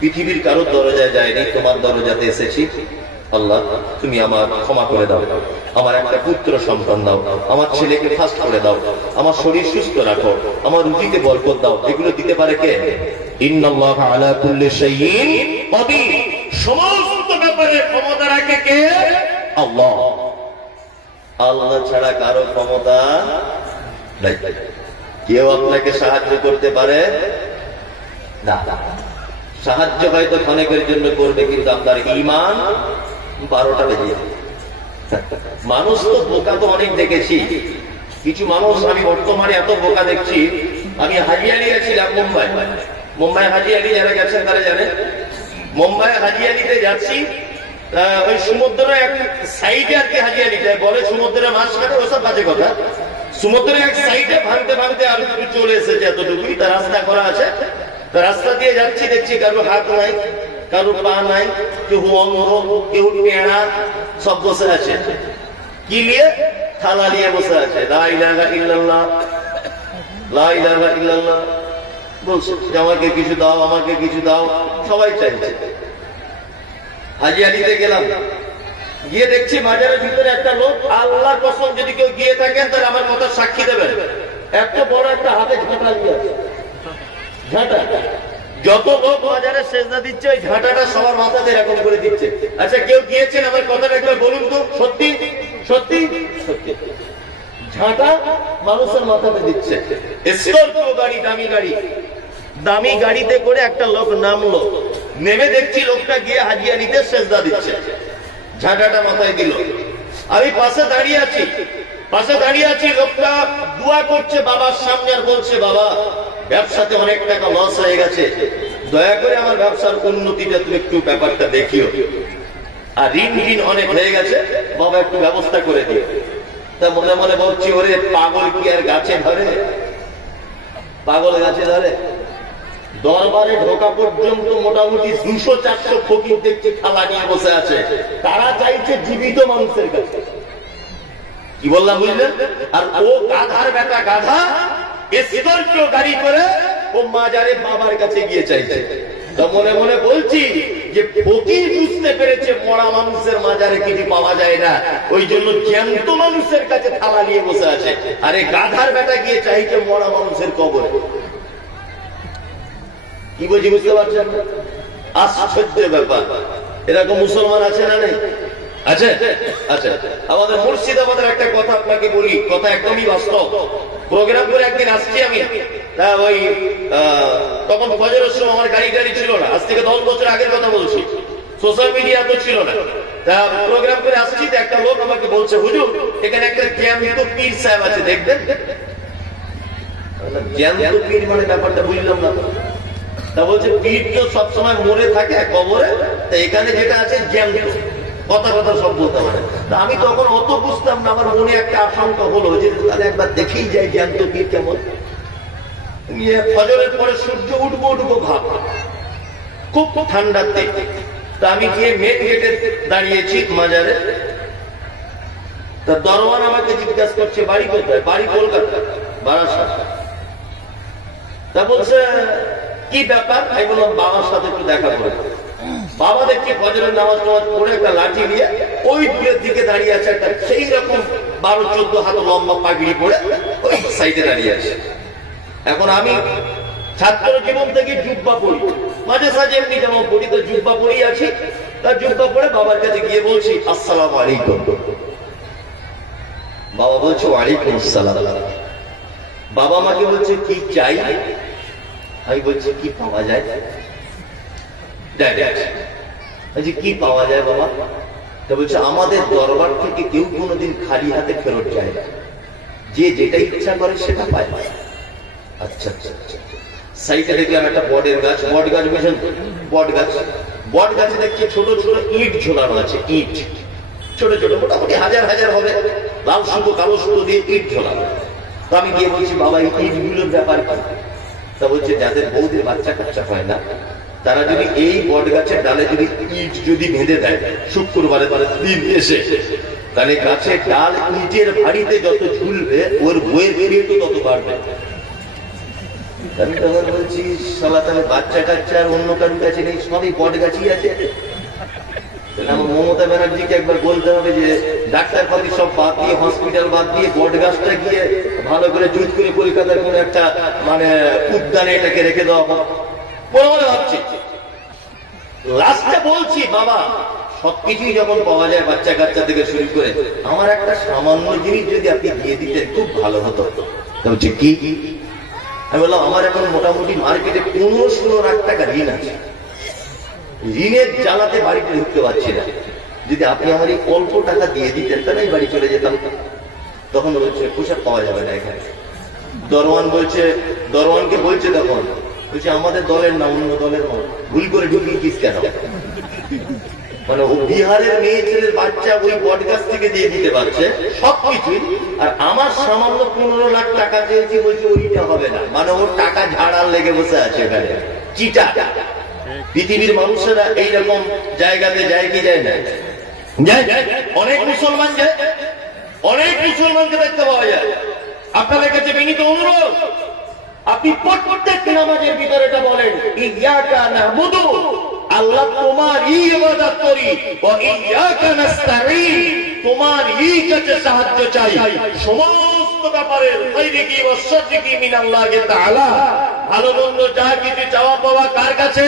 পৃথিবীর কারোর দরজায় যায়নি, তোমার দরজাতে এসেছি। আল্লাহ তুমি আমার ক্ষমা করে দাও, আমার একটা পুত্র সন্তান দাও, আমার ছেলেকে ফাস্ট করে দাও, আমার শরীর সুস্থ রাখো, আমার রুজিতে বরকত দাও। এগুলো দিতে পারে কে? ইন্নাল্লাহ আলা কুল্লি শাইইন কাদির, সমস্ত ব্যাপারে ক্ষমতা রাখে কে? আল্লাহ। আল্লাহ ছাড়া কারো ক্ষমতা নাই। কেউ আপনাকে সাহায্য করতে পারে না। সাহায্য হয়তো ক্ষণিকের জন্য করবে, কিন্তু আপনার ঈমান 12টা বেজে যাবে। মানুষ তো বোকা তো অনেক দেখেছি, কিছু মানুষ আমি বর্তমানে এত বোকা দেখছি। আমি হাজিয়ালি গেছিলাম মুম্বাই, মুম্বাই হাজিয়ালি যারা গেছেন তারা জানেন। মুম্বাই হাজিয়ালিতে যাচ্ছি, ওই সমুদ্রের এক সাইডে আর কি হাজিয়ালিটা বলে, সমুদ্রের মাঝখানে, ওসব বাজে কথা। সমুদ্রের এক সাইডে ভাঙতে ভাঙতে আর একটু চলে এসেছে, এতটুকুই তার রাস্তা করা আছে। রাস্তা দিয়ে যাচ্ছি, দেখছি কারো হাত নাই, কারো পা নাই, কেউ অন্ধ, কেউ টেড়া, সব বসে আছে। কি নিয়ে? থালা নিয়ে বসে আছে। লা ইলাহা ইল্লাল্লাহ, লা ইলাহা ইল্লাল্লাহ বলছে, আমাকে কিছু দাও, আমাকে কিছু দাও, সবাই চাইছে। হাজিয়ালিতে গেলাম, গিয়ে দেখছি বাজারের ভিতরে একটা লোক, আল্লাহর কসম যদি কেউ গিয়ে থাকেন তাহলে আমার কথা সাক্ষী দেবেন, একটা বড় একটা হাতে ঝাঁটা দিয়ে আছে। ঝাঁটা, যত লোক বাজারে সেজদা দিচ্ছে ওই ঝাঁটাটা সবার মাথাতে এরকম করে দিচ্ছে। আচ্ছা কেউ গিয়েছেন আমার কথাটা একবার বলুন তো, সত্যি সত্যি সত্যি ঝাঁটা মানুষের মাথাতে দিচ্ছে। স্করপিও গাড়ি, দামি গাড়ি, দামি গাড়িতে করে একটা লোক নামলো, নেমে দেখছি লোকটা গিয়ে হাজিয়ালিতে সেজদা দিচ্ছে, ঝাঁটাটা মাথায় দিল। আমি পাশে দাঁড়িয়ে আছি, পাশে দাঁড়িয়ে আছি, লোকটা দোয়া করছে বাবার সামনে আর বলছে, বাবা ব্যবসাতে অনেক টাকা লস হয়ে গেছে, দয়া করে আমার ব্যবসার উন্নতিটা তুমি একটু ব্যাপারটা দেখিও, আর ঋণ ঋণ অনেক হয়ে গেছে, বাবা একটু ব্যবস্থা করে দিও। তা মনে মনে বলছি, ওরে পাগল কি আর গাছে ধরে? পাগল গাছে ধরে? দরবারে ঢোকা পর্যন্ত মোটামুটি 200-400 ফকির দেখছি থালা নিয়ে বসে আছে, তারা চাইছে জীবিত মানুষের কাছে। কি বললাম বুঝলেন? আর ও গাধার বেটা গাধা, স্করপিও গাড়ি করে ও মাজারে বাবার কাছে গিয়ে চাইছে। তা মনে মনে বলছি যে ফকির বুঝতে পেরেছে মরা মানুষের মাজারে কিছু পাওয়া যায় না, ওই জন্য জ্যান্ত মানুষের কাছে থালা নিয়ে বসে আছে। আরে গাধার বেটা গিয়ে চাইছে মরা মানুষের কবরে। কি বলছি বুঝতে পারছেন? আশ্চর্য ব্যাপার। এরকম মুসলমান আছে না নেই? আছে। আচ্ছা, আমাদের মুর্শিদাবাদের একটা কথা আপনাকে বলি, কথা একদমই বাস্তব। প্রোগ্রাম করে একদিন আসছি আমি, ওই তখন ফজরের সময় আমার গাড়ি ছিল না, আজ থেকে 10 বছর আগের কথা বলছি, সোশ্যাল মিডিয়া তো ছিল না। তা প্রোগ্রাম করে আসছি, একটা লোক আমাকে বলছে, হুজুর এখানে একটা জ্যান্ত পীর সাহেব আছে, দেখবেন। জ্যান্ত পীর মানে ব্যাপারটা বুঝলাম না। তা বলছে পীর তো সবসময় মরে থাকে কবরে, তা এখানে যেটা আছে জ্যান্ত, কথা কথা সব বলতে পারে। তা আমি তখন অত বুঝতাম না, আমার মনে একটা আশঙ্কা হলো যে তাহলে একবার দেখেই যাই জ্যান্ত পীর কেমন। ফজরের পরে সূর্য উঠবো উঠবো ভাব, খুব ঠান্ডাতে। তা আমি গিয়ে মেন গেটে দাঁড়িয়েছি মাজারে। তা দরওয়ান আমাকে জিজ্ঞাসা করছে বাড়ি কোথায়? বাড়ি কলকাতা, বারাসাত। তা বলছে কি ব্যাপার? আমি বললাম বাবার সাথে একটু দেখা করে। বাবা দেখছি ফজরের নামাজ নামাজ পড়ে একটা লাঠি নিয়ে ওই দূরের দিকে দাঁড়িয়ে আছে, একটা সেই রকম 12-14 হাত লম্বা পাগড়ি পড়ে ওই সাইডে দাঁড়িয়ে আছে। এখন আমি ছাত্র জীবন থেকে জুব্বা পড়ি, মাঝে সাঝে এমনি যেমন পড়ি, তো জুব্বা পড়েই আছি। তার জুব্বা পড়ে বাবার কাছে গিয়ে বলছি আসসালামু আলাইকুম। বাবা বলছে ওয়ালাইকুম আসসালাম। বাবা আমাকে বলছে কি চাই? আমি বলছি কি পাওয়া যায়? কি পাওয়া যায় বাবা? তা বলছে আমাদের দরবার থেকে কেউ কোনোদিন খালি হাতে ফেরত যায় না, যে যেটা ইচ্ছা করে সেটা পায়। আচ্ছা আচ্ছা আচ্ছা। সাইডে দেখলাম একটা বটের গাছ, বট গাছ বুঝেন? বট গাছ, বট গাছে দেখছি ছোট ছোট ইট ঝোলানো আছে, ইট ছোট ছোট, মোটামুটি হাজার হাজার হবে, লাল সুতো কালো সুতো দিয়ে ইট ঝোলানো। তো আমি গিয়ে বলছি বাবা এই ইট গুলোর ব্যাপার কি? তা বলছে যাদের বৌদের বাচ্চা কাচ্চা হয় না, তারা যদি এই বট গাছের ডালে যদি ইট যদি বেঁধে দেয় শুক্রবারে দিন এসে, তাহলে গাছের ডাল ইটের ভারীতে যত ঝুলবে ওর বইয়ের বেরিয়ে তো তত বাড়বে। আমি তখন বলছি শালা তাহলে বাচ্চা কাচ্চা আর অন্য কারোর কাছে নেই, সবই বট গাছই আছে। আমার মমতা ব্যানার্জিকে একবার বলতে হবে যে ডাক্তার পাতি সব বাদ দিয়ে, হসপিটাল বাদ দিয়ে বট গাছটা গিয়ে ভালো করে জুত করে কলকাতার কোন একটা মানে উদ্যানে এটাকে রেখে দেওয়া হবে বলে ভাবছি। লাস্টে বলছি বাবা সবকিছুই যখন পাওয়া যায় বাচ্চা কাচ্চা থেকে শুরু করে, আমার একটা সামান্য জিনিস যদি আপনি দিয়ে দিতেন খুব ভালো হতো। বলছে কি? আমি বললাম আমার এখন মোটামুটি মার্কেটে 15-16 লাখ টাকা ঋণ আছে, ঋণের জ্বালাতে বাড়িতে ঢুকতে পারছি না, যদি আপনি আমার এই অল্প টাকা দিয়ে দিতেন তাহলে আমি বাড়ি চলে যেতাম। তখন বলছে পোশাক পাওয়া যাবে না এখানে। দরওয়ানকে বলছে তখন বলছে আমাদের দলের না অন্য দলের, ভুল করে ঢুকিয়েছিস কেন? মানে ও বিহারের মেয়ে ছেলের বাচ্চা ওই বট গাছ থেকে দিয়ে দিতে পারছে সবকিছুই, আর আমার সামান্য 15 লাখ টাকা চেয়েছি, বলছে ওইটা হবে না। মানে ওর টাকা ঝাড়ার লেগে বসে আছে এখানে, চিটা। পৃথিবীর মানুষেরা এইরকম জায়গাতে যায় কি যায় না? অনেক মুসলমান যায়, অনেক মুসলমানকে দেখতে পাওয়া যায়। আপনাদের কাছে বিনীত অনুরোধ, আপনি প্রত্যেক নামাজের ভিতরে এটা বলেন ইয়াকা নাবুদু, আল্লাহ তোমারই ইবাদত করি, ওয়া ইয়াকা নাস্তাঈন, তোমারই কাছে সাহায্য চাই সমস্ত ব্যাপারে। খায়রিকি ওয়া শাররিকি মিনাল্লাহি তাআলা, ভালো মন্দ যা কিছু চাওয়া পাওয়া কার কাছে?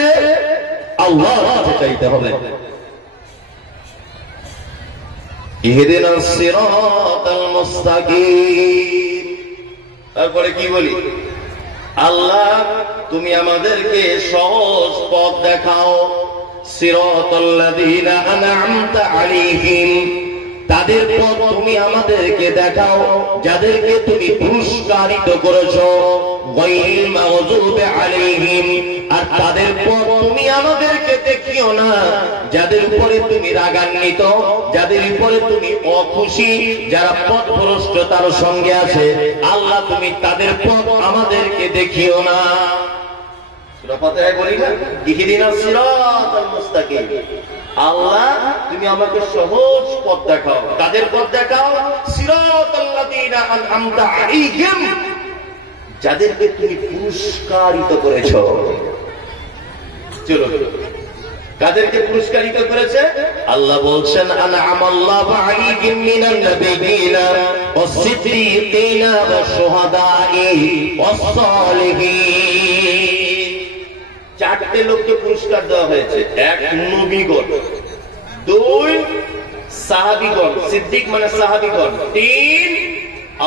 আল্লাহর কাছে চাইতে হবে। ইহদিনাস সিরাতাল মুস্তাকিম। তারপরে কি বলি? আল্লাহ তুমি আমাদেরকে সহজ পথ দেখাও। সিরাতাল্লাযীনা আন'আমতা আলাইহিম, তাদের পথ তুমি আমাদেরকে দেখাও যাদেরকে তুমি পুরস্কারিত করেছো। গায়রিল মাগযুবি আলাইহিম, আর তাদের পথ তুমি আমাদেরকে দেখিও না যাদের উপরে তুমি রাগান্বিত, যাদের উপরে তুমি অখুশি, যারা পথভ্রষ্টতার সঙ্গে আছে। আল্লাহ তুমি তাদের পথ আমাদেরকে দেখিও না। সূরা ফাতিহায় বলি না ইহদিনাস সিরাতাল মুস্তাকিম, আল্লাহ তুমি আমাকে সহজ পথ দেখাও। কাদের পথ দেখাও? সিরাতাল্লাযীনা আন'আমতা আলাইহিম, যাদেরকে তুমি পুরস্কারিত করেছো। চলো, কাদেরকে পুরস্কারিত করেছে? আল্লাহ বলছেন আন'আমাল্লাহু আলাইহিম মিনান নাবিয়্যিনা ওয়াস-সিদ্দীকিনা ওয়াশ-শুহাদা'i ওয়াস-সালিহিন। 4টে লোককে পুরস্কার দেওয়া হয়েছে। 1 নবীগণ, 2 সাহাবীগণ, সিদ্দিক মানে সাহাবীগণ, 3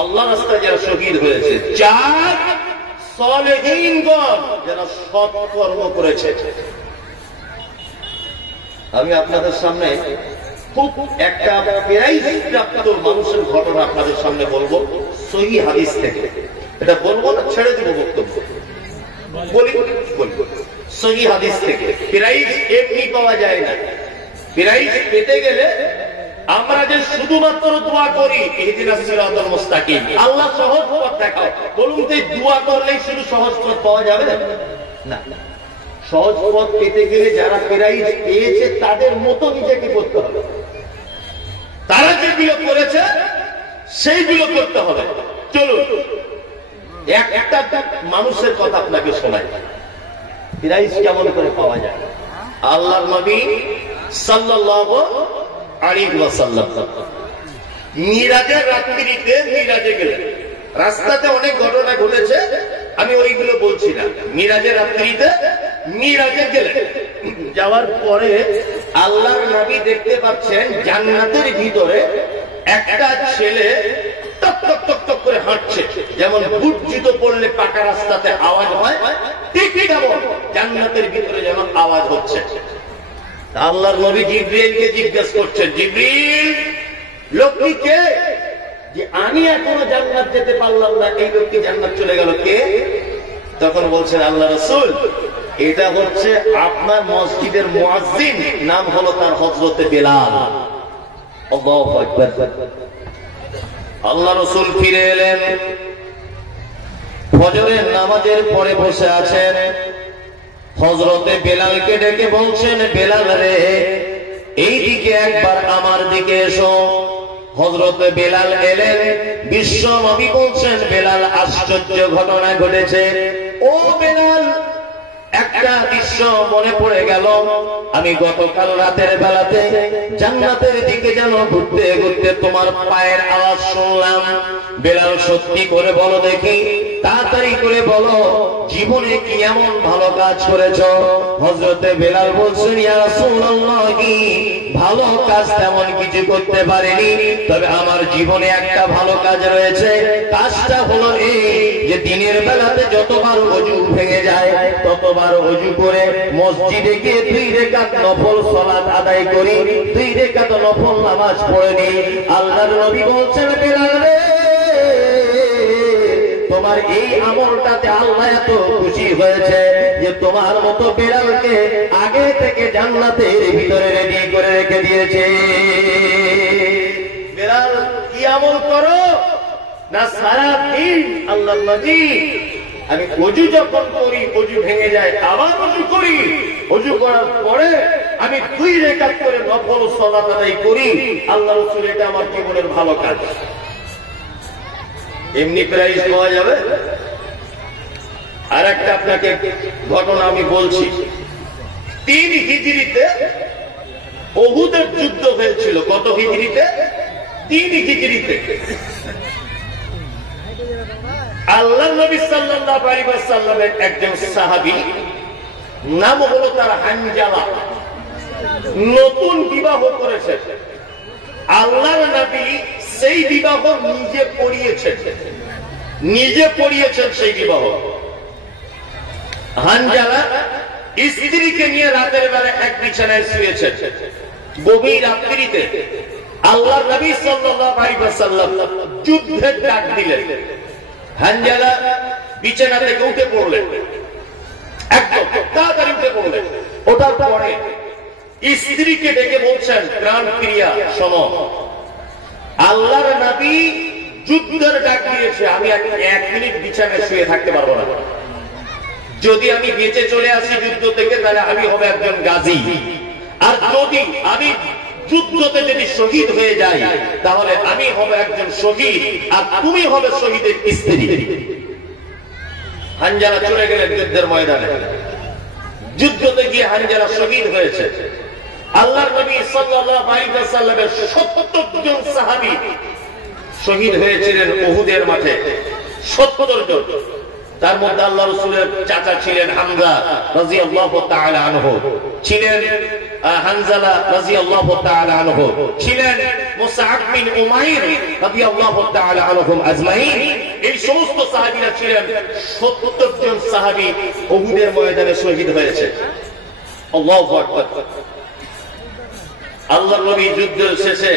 আল্লাহর রাস্তায় যারা শহীদ হয়েছে, 4 সালেহীনগণ যারা সৎকর্ম করেছে। আমি আপনাদের সামনে খুব একটা প্রাইজ প্রাপ্ত মানুষের ঘটনা আপনাদের সামনে বলবো সহিহ হাদিস থেকে। এটা বলবো না ছেড়ে দেবো বক্তব্য, বলি সহিহ হাদিস থেকে। প্রাইজ এমনি পাওয়া যায় না, প্রাইজ পেতে গেলে আমরা যে শুধুমাত্র দোয়া করি ইহদিনাস সিরাতাল মুস্তাকিম, আল্লাহ সহজ পথ দেখাও, বলুন তো দোয়া করলেই শুধু সহজ পথ পাওয়া যাবে না? সহজ পথ পেতে গেলে যারা প্রাইজ পেয়েছে তাদের মতো নিজেকে করতে হবে, তারা যেগুলো করেছে সেইগুলো করতে হবে। চলুন একটা মানুষের কথা আপনাকে শোনাই, প্রাইজ কেমন করে পাওয়া যায়। আল্লাহর নবী সাল্লাল্লাহু আলাইহি ওয়াসাল্লাম মিরাজের রাত্রিতে মিরাজে গেলেন। রাস্তাতে অনেক ঘটনা ঘটেছে, আমি ওইগুলো বলছি না। মিরাজের রাত্রিতে মিরাজে গেলেন, যাওয়ার পরে আল্লাহর নবী দেখতে পাচ্ছেন জান্নাতের ভিতরে একটা ছেলে টক টক টক টক করে হাঁটছে, যেমন বুট জুতো পড়লে পাকা রাস্তাতে আওয়াজ হয়, ঠিক তেমন জান্নাতের ভিতরে যেমন আওয়াজ হচ্ছে। আল্লাহর নবী জিবরিলকে জিজ্ঞাসা করছেন, জিবরিল লোকটি কে? যে আমি এখনো জান্নাত যেতে পারলাম না, এই লোকটি জান্নাত চলে গেল কে? তখন বলছেন আল্লাহ রাসূল, এটা হচ্ছে আপনার মসজিদের মুয়াজ্জিন, নাম হলো তার হযরতে বেলাল। আল্লাহু আকবার। আল্লাহ রাসূল ফিরে এলেন, ফজরের নামাজের পরে বসে আছেন। হযরতে বেলালকে ডেকে বলছেন, বেলাল রে এইদিকে একবার আমার দিকে এসো। হযরতে বেলাল এলেন, বিশ্ব নবী বলছেন, বেলাল আশ্চর্য ঘটনা ঘটেছে। ও বেলাল, একটা দৃশ্য মনে পড়ে গেল। আমি গতকাল রাতের বেলাতে জান্নাতের দিকে যেন ঘুরতে ঘুরতে তোমার পায়ের আওয়াজ শুনলাম। বেলাল সত্যি করে বলো দেখি, তাড়াতাড়ি করে বলো, জীবনে কি এমন ভালো কাজ করেছো? হযরতে বেলাল বলছেন, ইয়া রাসূলুল্লাহ, ভালো কাজ তেমন কিছু করতে পারিনি, তবে আমার জীবনে একটা ভালো কাজ রয়েছে। কাজটা হলো এই যে দিনের বেলাতে যতবার ওযু ভেঙে যায় ততবার ওযু করে মসজিদে গিয়ে 2 রাকাত নফল সালাত আদায় করি, 2 রাকাত নফল নামাজ পড়ে নি। আল্লাহর নবী বলছেন, বেলাল রে তোমার এই আমলটাতে আল্লাহ এত খুশি হয়েছে যে তোমার মতো বেলালকে আগে থেকে জান্নাতের ভিতরে রেডি করে রেখে দিয়েছে। বেলাল কি আমল করো না সারা দিন? আল্লাহর নবী, আমি ওযু যখন করি ওযু ভেঙে যায়, আবার ওযু করি, ওযু করার পরে আমি 2 রাকাত করে নফল সালাত আদায় করি। আল্লাহ রাসূল, এটা আমার জীবনের ভালো কাজ। এমনি প্রাইজ পাওয়া যাবে? আর একটা আপনাকে ঘটনা আমি বলছি। 3 হিজরিতে উহুদের যুদ্ধ হয়েছিল। কত হিজরিতে? 3 হিজরিতে। আল্লাহর নবী সাল্লাল্লাহু আলাইহি ওয়াসাল্লামের একজন সাহাবী, নাম হলো তার হানজালা, নতুন বিবাহ করেছে। আল্লাহর নবী সেই বিবাহ নিজে পড়িয়েছেন সেই বিবাহ। হানজালা স্ত্রীকে নিয়ে রাতের বেলা এক বিছানায় শুয়েছেন। গভীর রাত্রিতে আল্লাহর নবী সাল্লাল্লাহু আলাইহি ওয়াসাল্লাম যুদ্ধের ডাক দিলেন। হানজালা বিছানা থেকে উঠে পড়লেন, একদম তাড়াতাড়ি উঠে পড়লেন। ওঠার পরে স্ত্রীকে ডেকে বলছেন, প্রাণ প্রিয়া শোনো, আল্লাহর নবী যুদ্ধের ডাক দিয়েছে, আমি 1 মিনিট বিছানায় শুয়ে থাকতে পারবো না। যদি আমি বেঁচে চলে আসি যুদ্ধ থেকে, তাহলে আমি হবে একজন গাজী, আর যদি আমি যুদ্ধতে যদি শহীদ হয়ে যাই, তাহলে আমি হবে একজন শহীদ, আর তুমি হবে শহীদের স্ত্রী। হানজালা চলে গেলেন যুদ্ধের ময়দানে। যুদ্ধতে গিয়ে হানজালা শহীদ হয়েছে। আল্লাহর নবী সাল্লাল্লাহু আলাইহি ওয়াসাল্লামের 70 জন সাহাবী শহীদ হয়েছিলেন উহুদের মাঠে, 70 জন। তার মধ্যে আল্লাহ রাসূলের চাচা ছিলেন হামজা রাদিয়াল্লাহু তাআলা আনহু, ছিলেন হানজালা রাদিয়াল্লাহু তাআলা আনহু, ছিলেন মুসআব বিন উমাইর রাদিয়াল্লাহু তাআলা আনহুম আজমাইন। এই সমস্ত সাহাবীরা ছিলেন 70 জন সাহাবী উহুদের ময়দানে শহীদ হয়েছে। আল্লাহু আকবার। আল্লাহ নবী যুদ্ধের শেষে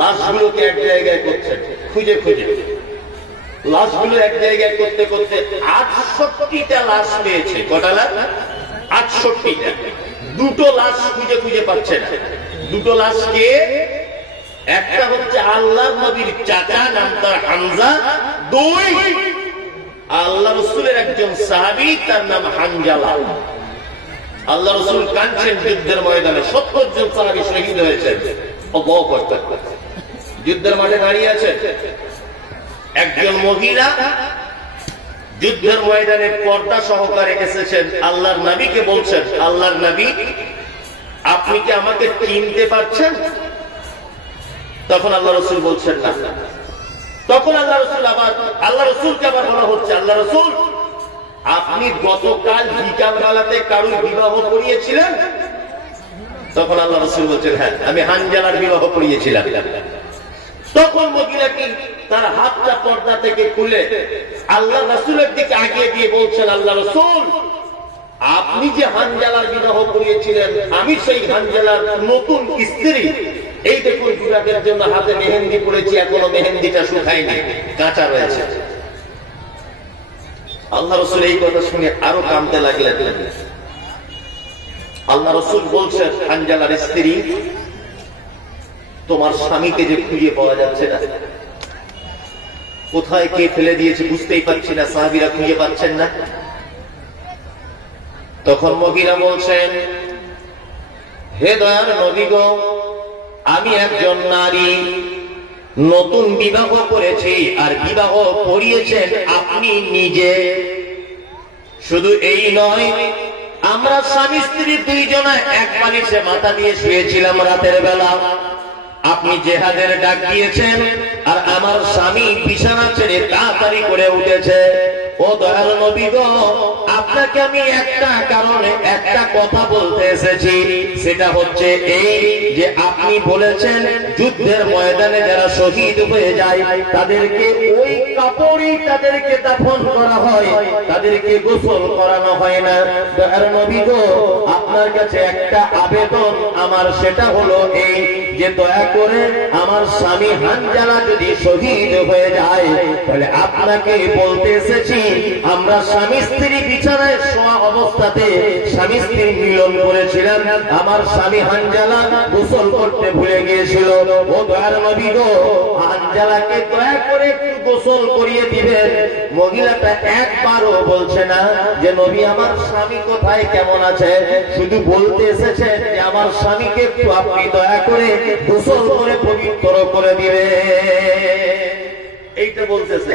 লাশগুলোকে এক জায়গায় করছেন, খুঁজে খুঁজে লাশগুলো এক জায়গায় করতে করতে 68টা লাশ পেয়েছে। কটা লাশ? 68টা। দুটো লাশ খুঁজে খুঁজে পাচ্ছে না। দুটো লাশকে, একটা হচ্ছে আল্লাহ নবীর চাচা, নাম তার হামজা। দুই আল্লাহ রসুলের একজন সাহাবী, তার নাম হানজালা। আল্লাহ রসুল কাঁদছেন যুদ্ধের ময়দানে। 70 জন সাহাবী শহীদ হয়েছেন। যুদ্ধের মাঠে দাঁড়িয়ে আছে একজন মহিলা, যুদ্ধের ময়দানে পর্দা সহকারে এসেছেন, আল্লাহর নবীকে বলছেন, আল্লাহর নবী আপনি কি আমাকে চিনতে পারছেন? তখন আল্লাহ রসুল বলছেন না। তখন আল্লাহ রসুলকে আবার বলা হচ্ছে, আল্লাহ রসুল আপনি গতকাল বিকাল বেলাতে কারুর বিবাহ করিয়েছিলেন? তখন আল্লাহ রসুল বলছেন, হ্যাঁ আমি হানজালার বিবাহ করিয়েছিলাম। তখন মহিলাটি তার হাতটা পর্দা থেকে খুলে আল্লাহ রসুলের দিকে আগিয়ে দিয়ে বলছেন, আল্লাহ রসুল আপনি যে হানজালার বিবাহ করিয়েছিলেন, আমি সেই হানজালার নতুন স্ত্রী। এই দেখুন বিবাহের জন্য হাতে মেহেন্দি পড়েছি, এখনো মেহেন্দিটা শুকায়নি, কাঁচা রয়েছে। আল্লাহ রসুল এই কথা শুনে আরো কাঁদতে লাগলেন। আল্লাহ রসুল বলছেন, হানজালার স্ত্রী তোমার স্বামীকে যে খুঁজে পাওয়া যাচ্ছে না, কোথায় কে ফেলে দিয়েছে বুঝতেই পারছি না, সাহাবীরা খুঁজে পাচ্ছেন না। তখন মহিলা বলছেন, হে দয়ার নবী গো, আমি একজন নারী, নতুন বিবাহ করেছি, আর বিবাহ করিয়েছেন আপনি নিজে। শুধু এই নয়, আমরা স্বামী স্ত্রী দুইজনে এক বালিশে মাথা দিয়ে শুয়েছিলাম রাতের বেলা। আপনি জেহাদের ডাক দিয়েছেন, আর আমার স্বামী বিছানা ছেড়ে তাড়াতাড়ি করে উঠেছে। ও দয়াল নবী গো, আপনাকে আমি একটা কারণে একটা কথা বলতে এসেছি, সেটা হচ্ছে এই যে আপনি বলেছেন যুদ্ধের ময়দানে যারা শহীদ হয়ে যায় তাদেরকে ওই কাপড়ই তাদেরকে দাফন করা হয়, তাদেরকে গোসল করানো হয় না। দয়াল নবী গো, আপনার কাছে একটা আবেদন আমার, সেটা হলো এই যে দয়া করে আমার স্বামী হানজালা যদি শহীদ হয়ে যায়, তাহলে আপনাকে বলতে এসেছি, আমরা স্বামী স্ত্রী বিছানায় শোয়া অবস্থাতে স্বামী স্ত্রী মিলন করেছিলাম, আমার স্বামী হানজালা গোসল করতে ভুলে গিয়েছিল। ও দয়ার নবী গো, হানজালাকে দয়া করে একটু গোসল করিয়ে দিবেন। মহিলাটা একবারও বলছে না যে নবী আমার স্বামী কোথায়, কেমন আছে, শুধু বলতে এসেছে যে আমার স্বামীকে একটু আপনি দয়া করে গোসল করে পবিত্র করে দিবেন। এইটা বলতেছে।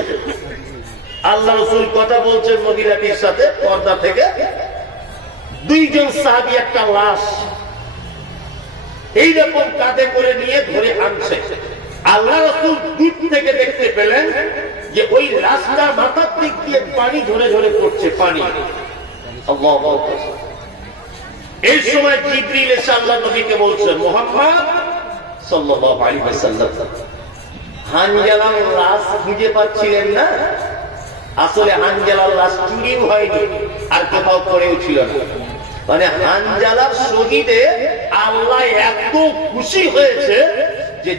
আল্লাহ রসুল কথা বলছেন মহিলাটির সাথে পর্দা থেকে। দুইজন সাহাবী একটা লাশ এইরকম কাঁধে করে নিয়ে ধরে আনছে। আল্লাহ রসুল দূর থেকে দেখতে পেলেন যে ওই লাশটার মাথার দিক দিয়ে পানি ঝরে ঝরে পড়ছে, পানি। এই সময় জিবরিল এসে আল্লাহ নবীকে বলছেন, মুহাম্মদ সাল্লাল্লাহু আলাইহি ওয়াসাল্লাম, হানজালার লাশ খুঁজে পাচ্ছিলেন না? আসলে হানজালার লাশ চুরিও হয়নি, আর কোথাও পড়েও ছিল না। মানে হানজালার শহীদে আল্লাহ এত খুশি হয়েছে যে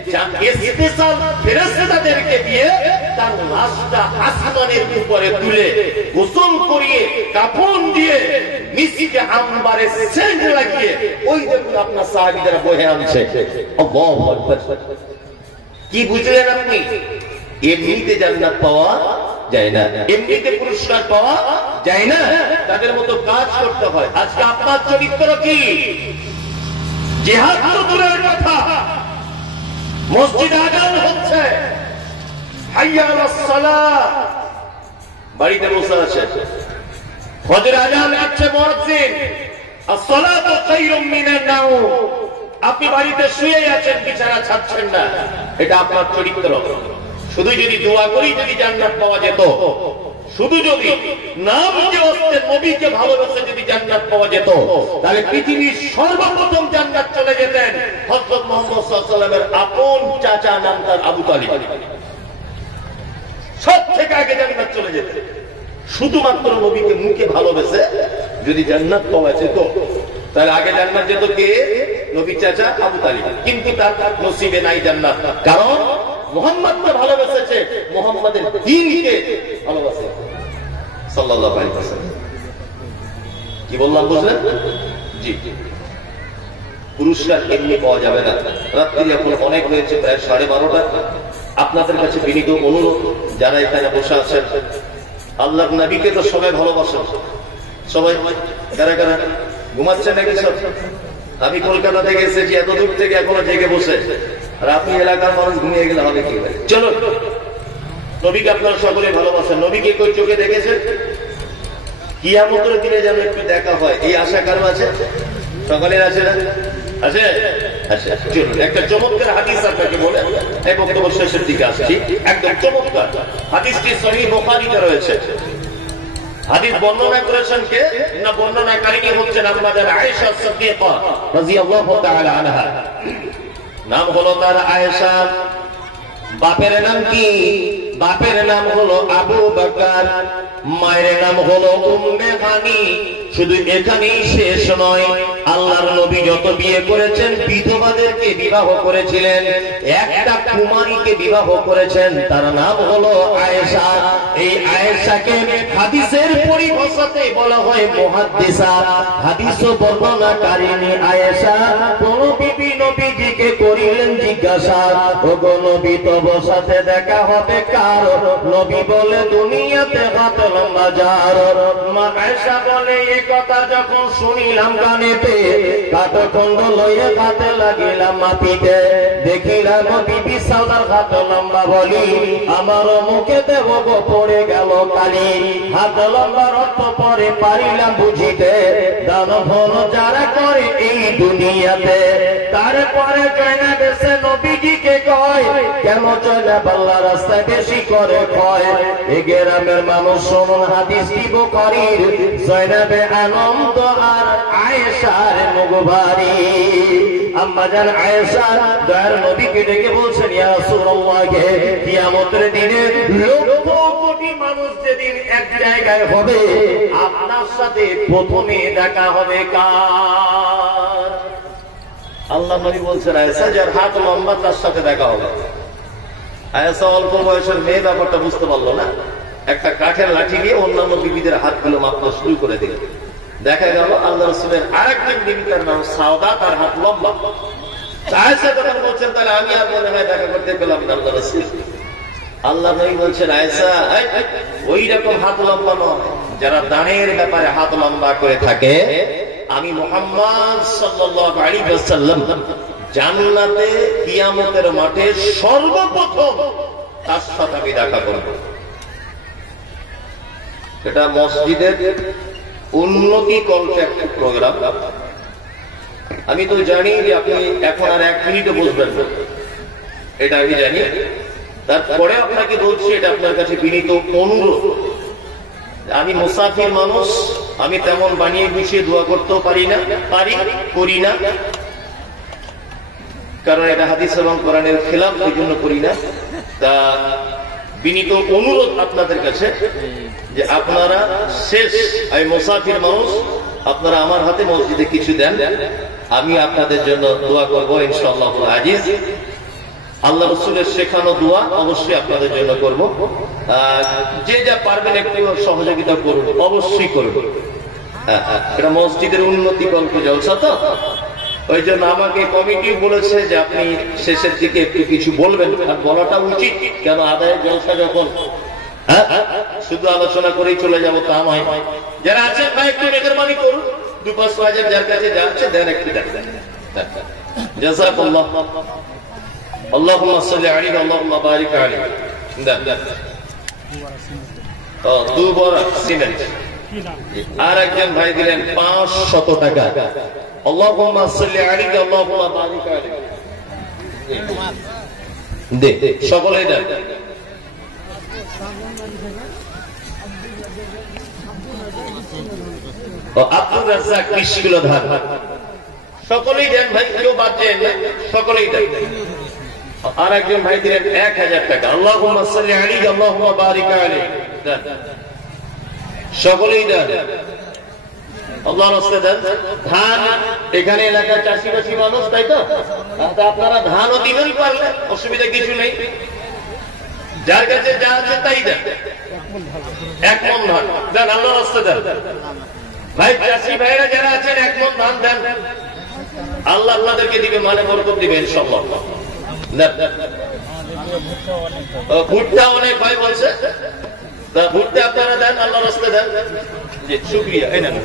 স্পেশাল ফেরেশতাদেরকে দিয়ে তার লাশটা আসমানের উপরে তুলে গোসল করিয়ে কাফন দিয়ে মিসকে আম্বারে সেন্ট লাগিয়ে ওই দেখুন আপনার সাহাবীরা বহে আনছে। আল্লাহু আকবার। কি বুঝলেন আপনি? এমনিতে জান্নাত পাওয়া যায় না, এমনিতে পুরস্কার পাওয়া যায় না, তাদের মতো কাজ করতে হয়। আজকে আপনার চরিত্র কি? জিহাদ তো দূরের কথা, মসজিদ আযান হচ্ছে, হাইয়া আলাস সালাহ, বাড়িতে বসে আছে, ফজর আযান হচ্ছে, মুয়াজ্জিন as-salatu খায়রুম মিনান নাওম, আপনি বাড়িতে শুয়ে আছেন, বিছানা ছাড়ছেন না। এটা আপনার চরিত্র। শুধু যদি দোয়া করি যদি জান্নাত পাওয়া যেত, শুধু যদি নাম যে অস্তের নবীকে ভালোবেসে যদি জান্নাত পাওয়া যেত, তাহলে পৃথিবীর সর্বপ্রথম জান্নাত চলে যেতেন হযরত মুহাম্মদ সাল্লাল্লাহু আলাইহি ওয়াসাল্লামের আপন চাচা, নাম তার আবু তালিব। সব থেকে আগে জান্নাত চলে যেত। শুধুমাত্র নবীকে মুখে ভালোবেসে যদি জান্নাত পাওয়া যেত, তাহলে আগে জান্নাত যেত কে? নবী চাচা আবু তালিব, কিন্তু তার নসিবে নাই জান্নাত। কারণ মুহাম্মদকে ভালোবেসেছে, মুহাম্মাদের দ্বীনকে ভালোবাসে সাল্লাল্লাহু আলাইহি ওয়াসাল্লাম। কি বললাম বুঝলেন? জি, পুরস্কার এমনি পাওয়া যাবে না। রাত্রি এখন অনেক হয়েছে, প্রায় 12:30। আপনাদের কাছে বিনীত অনুরোধ, যারা এখানে বসে আছেন, আল্লাহর নবীকে তো সবাই ভালোবাসেন। সবাই কারা কারা ঘুমাচ্ছেন নাকি সব? আমি কলকাতা থেকে এসেছি, এত দূর থেকে এখনো জেগে বসে, আর আপনি এলাকার মানুষ ঘুমিয়ে গেলে হবে কি? চলো, নবীকে আপনারা সকলে ভালোবাসেন। নবীকে কই চোখে দেখেছেন? কিয়ামতের দিনে যেন একটু দেখা হয়, এই আশা কারো আছে? সকলের আছে না? আছে? আচ্ছা, চলুন একটা চমৎকার হাদিস আপনাকে বলে এই বক্তব্য শেষের দিকে আসছি। একদম চমৎকার হাদিসটি সহিহ বুখারীতে রয়েছে। হাদিস বর্ণনা করেছেন কে? না, বর্ণনাকারী হচ্ছেন আমাদের আয়েশা সিদ্দিকা রাদিয়াল্লাহু তাআলা আনহা। নাম হলো তার আয়েশা। বাপের নাম কি? বাপের নাম হলো আবু বকর, মায়ের নাম হলো উম্মে হানি। শুধু এখানেই শেষ নয়, আল্লাহর নবী যত বিয়ে করেছেন বিধবাদেরকে বিবাহ করেছিলেন, একটা কুমারীকে বিবাহ করেছেন, তার নাম হলো আয়েশা। এই আয়েশাকে হাদিসের পরিভাষাতে বলা হয় মুহাদ্দিসা। হাদিস বর্ণনাকারিণী আয়েশা কোন বিবি নবীজিকে করিলেন জিজ্ঞাসা, ওগো নবী তব সাথে দেখা হবে কার? নবী বলে দুনিয়াতে হাত লম্বা যার। মা আয়েশা বলে এই কথা যখন শুনিলাম কানেতে, কাঠখণ্ড লইয়া হাতে লাগিলাম মাপিতে, দেখিলাম বিবি সাউদার হাত লম্বা বলি, আমার মুখে দেব গো পড়ে গেল কালি। হাত লম্বার অর্থ পরে পারিলাম বুঝিতে, দান ধন যারা করে এই দুনিয়াতে। তারপরে জয়না বেশে নবীজিকে কয়, কেন জয়নাব আল্লাহর রাস্তায় বেশি করে কয়? এ গ্রামের মানুষ শুনুন হাদিসটি বুখারীর। জয়নাবে আনন্দ আর আয়েশার মুগবারি। আম্মাজান আয়েশা দয়ার নবীকে ডেকে বলছেন, ইয়া রাসূলুল্লাহ, কিয়ামতের দিনে লক্ষ কোটি মানুষ যেদিন এক জায়গায় হবে, আপনার সাথে প্রথমে দেখা হবে কার? আল্লাহ নবী বলছেন আয়েশা যার হাত লম্বা তার সাথে দেখা হবে। আয়েশা অল্প বয়সের মেয়ে, ব্যাপারটা বুঝতে পারলো না। একটা কাঠের লাঠি দিয়ে অন্যান্য বিবিদের হাতগুলো মাপতে শুরু করে দিল। দেখা গেল আল্লাহ রাসূলের আরেকজন বিবি, তার নাম সাউদা, তার হাত লম্বা। আয়েশা যখন বলছেন, তাহলে আমি আর মনে হয় দেখা করতে পেলাম না আল্লাহ রাসূল। আল্লাহ নবী বলছেন, আয়েশা ওই রকম হাত লম্বা নয়, যারা দানের ব্যাপারে হাত লম্বা করে থাকে, আমি মুহাম্মদ সাল্লাল্লাহু আলাইহি ওয়াসাল্লাম জান্নাতে কিয়ামতের মাঠে সর্বপ্রথম তার সাথে আমি দেখা করব। এটা মসজিদের উন্নতি কল্পে একটা প্রোগ্রাম। আমি তো জানি যে আপনি এখন আর 1 মিনিটও বসবেন না, এটা আমি জানি। তারপরে আপনাকে বলছি, এটা আপনার কাছে বিনীত অনুরোধ। আমি মুসাফির মানুষ, আমি তেমন বানিয়ে গুছিয়ে দোয়া করতেও করি না, কারণ এটা হাদিস এবং কোরআনের খেলাফ, এই জন্য করি না। তা বিনীত অনুরোধ আপনাদের কাছে যে আপনারা শেষ, আমি মুসাফির মানুষ, আপনারা আমার হাতে মসজিদে কিছু দেন, আমি আপনাদের জন্য দোয়া করবো ইনশাআল্লাহ আজিজ। আল্লাহ রাসূলের শেখানো দোয়া অবশ্যই আপনাদের জন্য করব। যে যা পারবেন একটু সহযোগিতা করুন, অবশ্যই করুন। এটা মসজিদের উন্নতি কল্প জলসা, তো ওই জন্য আমাকে কমিটি বলেছে যে আপনি শেষের দিকে একটু কিছু বলবেন, আর বলাটা উচিত। কেন আদায়ের জলসা যখন শুধু আলোচনা করেই চলে যাবো তা নয়। যারা আছেন ভাই একটু মেহরবানি করুন, 2-5 হাজার যার কাছে যাচ্ছে দেন, একটু দেন। জাযাকাল্লাহ। আল্লাহুম্মা সাল্লি আলাইহি আল্লাহুম্মা বারিক আলাইহি। দু বড় সিমেন্ট। আর একজন ভাই দিলেন 500 টাকা। আল্লাহুম্মা সাল্লি আলাইহি আল্লাহুম্মা বারিক আলাইহি। দে সকলেই দেন। আব্দুর রাজ্জাক 20 কিলো ধান। সকলেই দেন ভাই, কেউ বাদ দেন না, সকলেই দেন। আর একজন ভাই দিলেন 1000 টাকা। আল্লাহুম্মা সাল্লি আলাইহি আল্লাহুম্মা বারিক আলাইহি। সকলেই দেন। আল্লাহর রাস্তে দেন। ধান এখানে এলাকার চাষিবাসী মানুষ, তাই তো? আপনারা ধানও দিবেন পারলে, অসুবিধা কিছু নেই। যার কাছে যা আছে তাই দেন। 1 মণ ধান দেন, আল্লাহর রাস্তে দেন। ভাই চাষি ভাইরা যারা আছেন 1 মণ ধান দেন, আল্লাহ আপনাদেরকে দিবে, মানে বরকত দিবে ইনশাআল্লাহ। ভুট্টা অনেক ভাই বলছে, ভুট্টা আপনারা দেন, আল্লাহর রাস্তে দেন। জি শুকরিয়া। এই নেন।